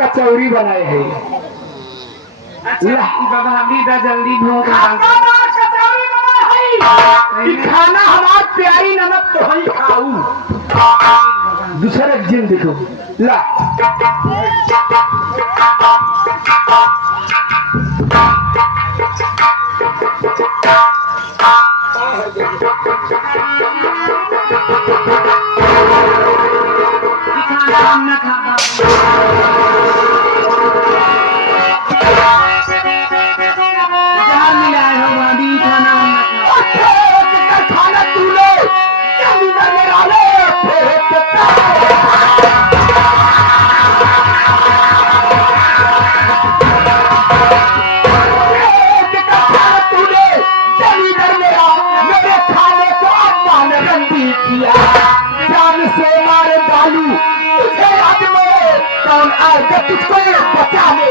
कचौरी बनाए हैं। बाबा अभी जल्दी भूख खाना हमार प्यारी नमक तो ही खाऊ। दूसरा जिन देखो ला खाना खाना मिलाए हो भाभी खाना खाना तू ले मेरा ले मेरे खाने को अम्मा ने रंडी किया जान से मारे बालू तुझे याद में कौन आएगा तुझको बचाने।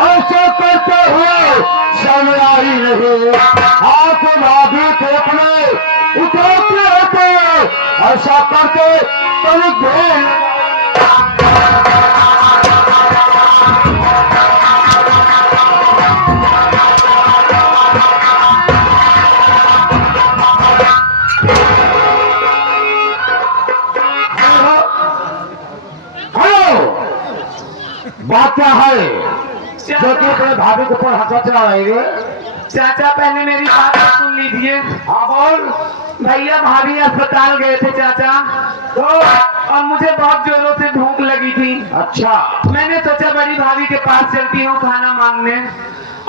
ऐसे करते हुए समय आई नहीं हाथ भाभी को अपने उठाते रहते ऐसा करते कभी देर बात क्या है जो कि अपने भाभी के ऊपर हाथ चलाएंगे। चाचा पहले मेरी बात सुन लीजिए। हाँ बोल। भैया भाभी अस्पताल गए थे चाचा तो और मुझे बहुत जोरों से भूख लगी थी। अच्छा। मैंने सोचा बड़ी भाभी के पास चलती हूँ खाना मांगने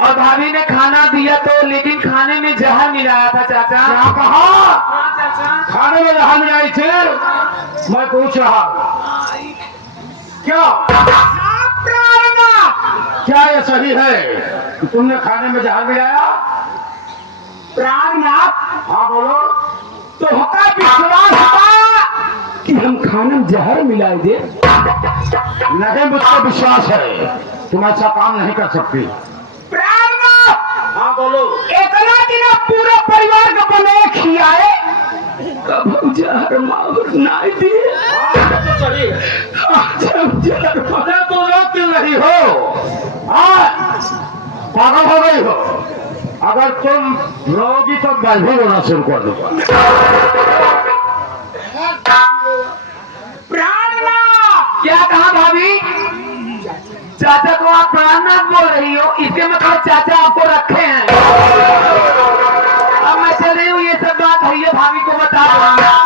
और भाभी ने खाना दिया तो लेकिन खाने में जहर मिलाया था चाचा। क्या कहा? हाँ चाचा खाने में जहर मिलाई थी। मैं पूछ रहा क्या क्या ये सही है कि तुमने खाने में जहर मिलाया? प्राणनाथ। हाँ बोलो। तो होता विश्वास होता कि हम खाने में जहर मिला दे? नहीं मुझको विश्वास है तुम ऐसा काम नहीं कर सकती। प्राणनाथ। हाँ बोलो। इतना दिन पूरे परिवार को बने खियाए कब जहर मार नहीं दिए? तो सही जहर तो रोक नहीं हो पागल हो गई हो। अगर तुम रोगी तो मैं भी रोना शुरू कर दूंगा। प्राणनाथ। क्या कहा भाभी? चाचा को आप प्राणनाथ बोल रही हो इसके मतलब चाचा आपको रखे हैं। अब मैं चल रही हूँ ये सब बात भैया भाभी को बता दूंगा।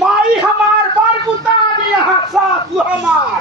माई हमार बार कुत्ता यहाँ साथ हमार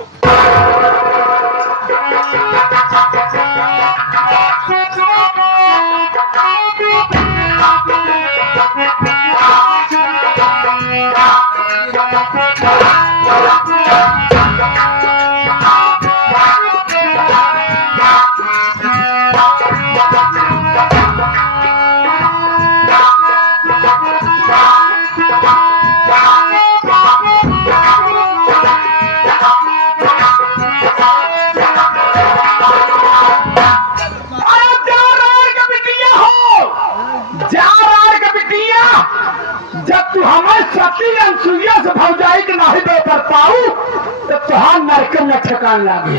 जब तू हमारे सती अंसुइया से भौजाई के नहीं दे कर पाऊ तो तुहार नरक न ठिकान लागे।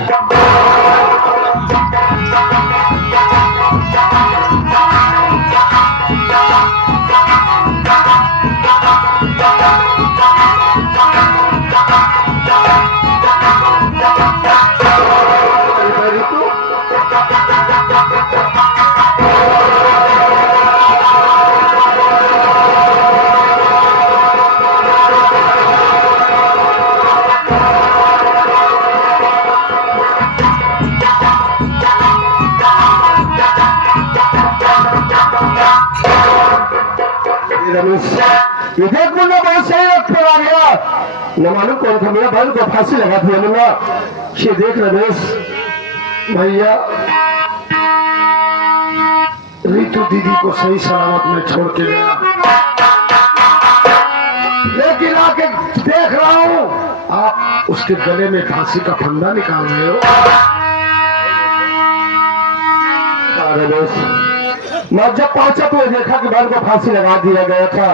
रमेश, ये देख मुन्ना बहुत सही वक्त पर आ गया। न मालूम कौन था मेरा भाई को फांसी लगा दिया मुन्ना। ये देख रमेश भैया, रीतू दीदी को सही सलामत में छोड़ के गया, लेकिन आके देख रहा हूं आप उसके गले में फांसी का फंदा निकाल रहे हो। मैं जब पहुंचा तो देखा कि बहन को फांसी लगा दिया गया था,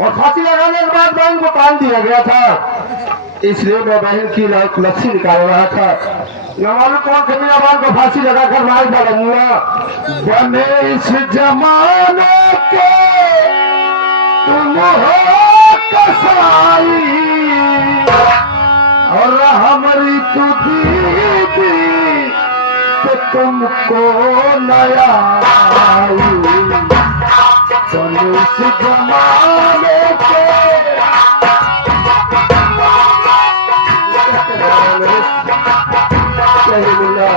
और फांसी लगाने के बाद बहन को बांध दिया गया था। इसलिए मैं बहन की लस्सी निकाल रहा था। न मालूम कौन कमीना बहन को फांसी लगाकर मार डालूंगा। बने इस जमाने के तुम हो कसाई, और हमारी तू दीदी तो तुमको नया इस जमाने के नहीं मिला,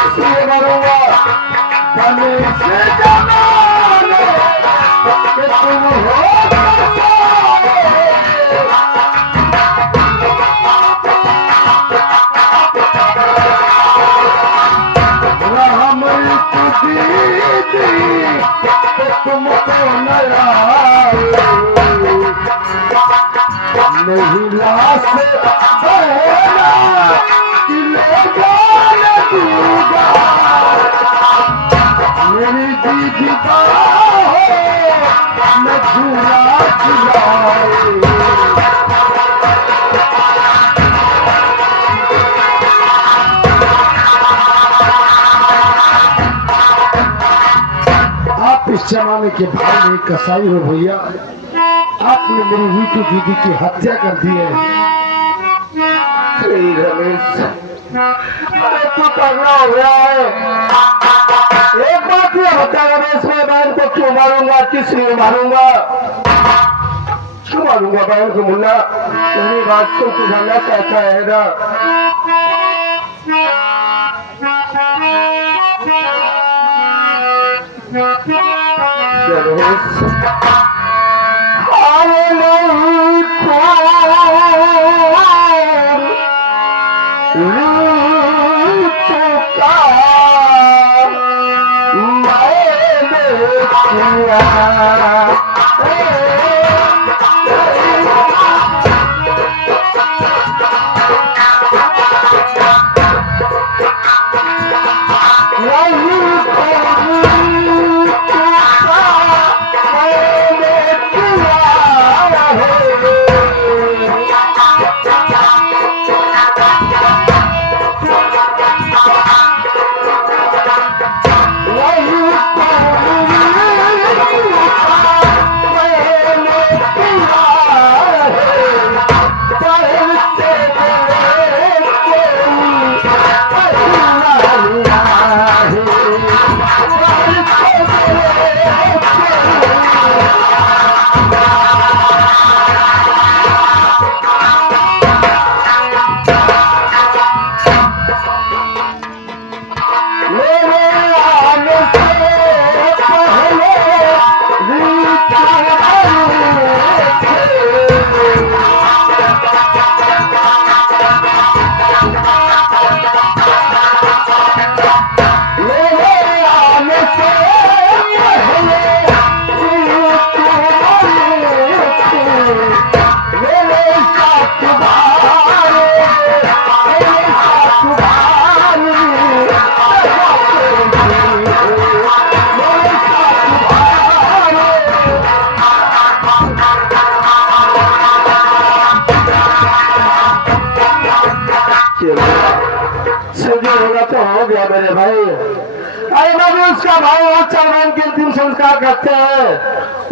इसलिए मरूंगा। बने इस जमाने के तुम हो तुमको नया नहीं लाश बहना किले जान दूंगा, मेरी दीदी का हो मैं झूला झुलाए। इस जमाने के भाई में कसाई हो भैया, आपने मेरी रीतू दीदी की हत्या कर दी है। रमेश, तू करना हो गया है। एक बात ये बता रमेश, मैं बहन को क्यों मारूंगा, किस लिए मारूंगा, क्यों मारूंगा बहन को मुन्ना? मेरी बात को तू जानना चाहता है ना? हो गया मेरे भाई। अरे बाबू, उसका भाई और चलमान के अंतिम संस्कार करते हैं,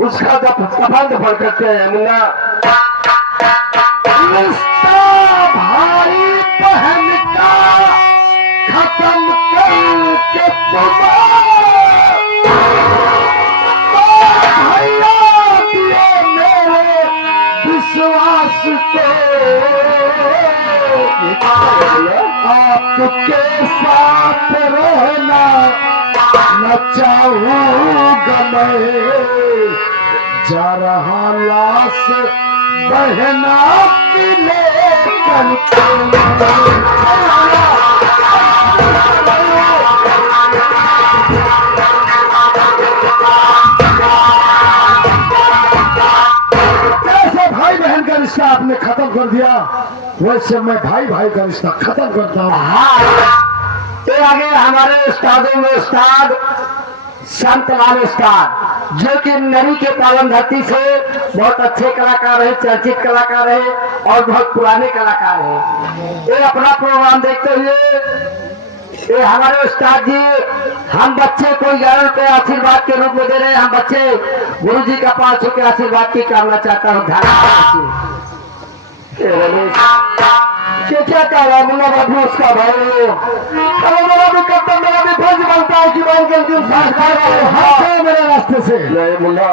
उसका कफन दफन करते हैं मुन्ना। रिश्ता भाई बहन का खत्म करके भैया दिए मेरे विश्वास को, आपके साथ रहना चाहूंगा मैं जा रहा लाश बहना की लेकर जैसे भाई बहन का रिश्ता आपने खत्म कर दिया वैसे मैं भाई भाई का रिश्ता खत्म करता हूँ। तो आगे हमारे उस्तादों में उस्ताद संत लाल उस्ताद जो कि नरी के पावन धरती से बहुत अच्छे कलाकार है, चर्चित कलाकार है और बहुत पुराने कलाकार है। ये अपना प्रोग्राम देखते हुए ये हमारे उस्ताद जी हम बच्चे को 11 रुपए आशीर्वाद के रूप में दे रहे हैं। हम बच्चे गुरु जी का 500 के आशीर्वाद की कामना चाहता हूँ। क्या कह रहा मुन्ना बाबू उसका भाई मेरा भी कर्तव्य मेरा भी फर्ज बनता है कि मैं गलती मेरे रास्ते से नहीं मुन्ना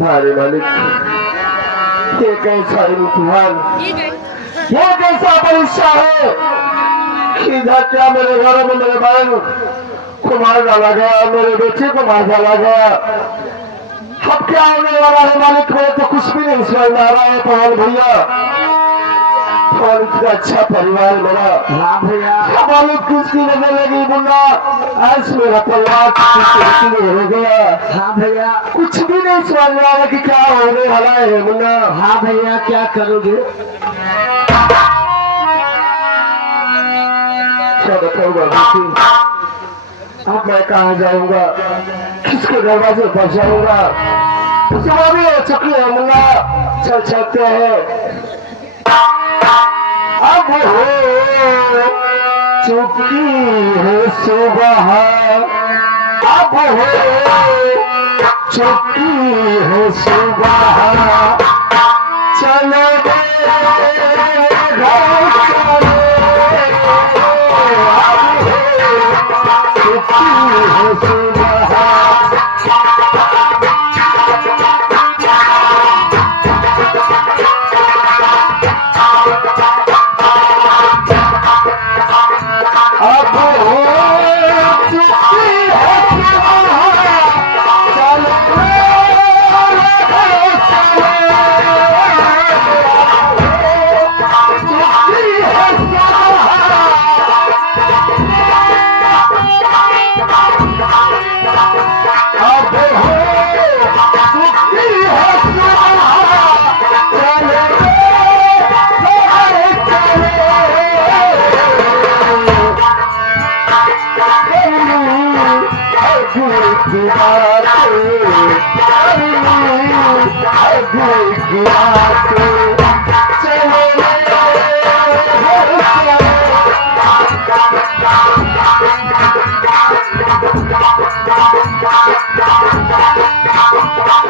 हमारे मालिक ये कैसा इम्तिहान ये कैसा परीक्षा है कि इधर क्या मेरे घरों में मेरे बहन को मार डाला गया, मेरे बेटे को मार डाला गया। अब क्या होने वाला है मालिक को तो कुछ भी नहीं समझ में आ रहा है। पवन भैया और इतना अच्छा परिवार मेरा। हाँ भैया मालिक किसकी नजर लगी मुन्ना आज मेरा परिवार हो गया। हाँ भैया कुछ भी नहीं समझ में आ रहा कि क्या होने वाला है मुन्ना। हाँ भैया क्या करोगे? क्या बताऊंगा अब मैं कहाँ जाऊंगा, किसके दरवाजे पर जाऊंगा? सुबह भी हो चुकी है मुन्ना, चल चलते हैं। अब हो चुकी है सुबह, अब हो चुकी है सुबह, चलो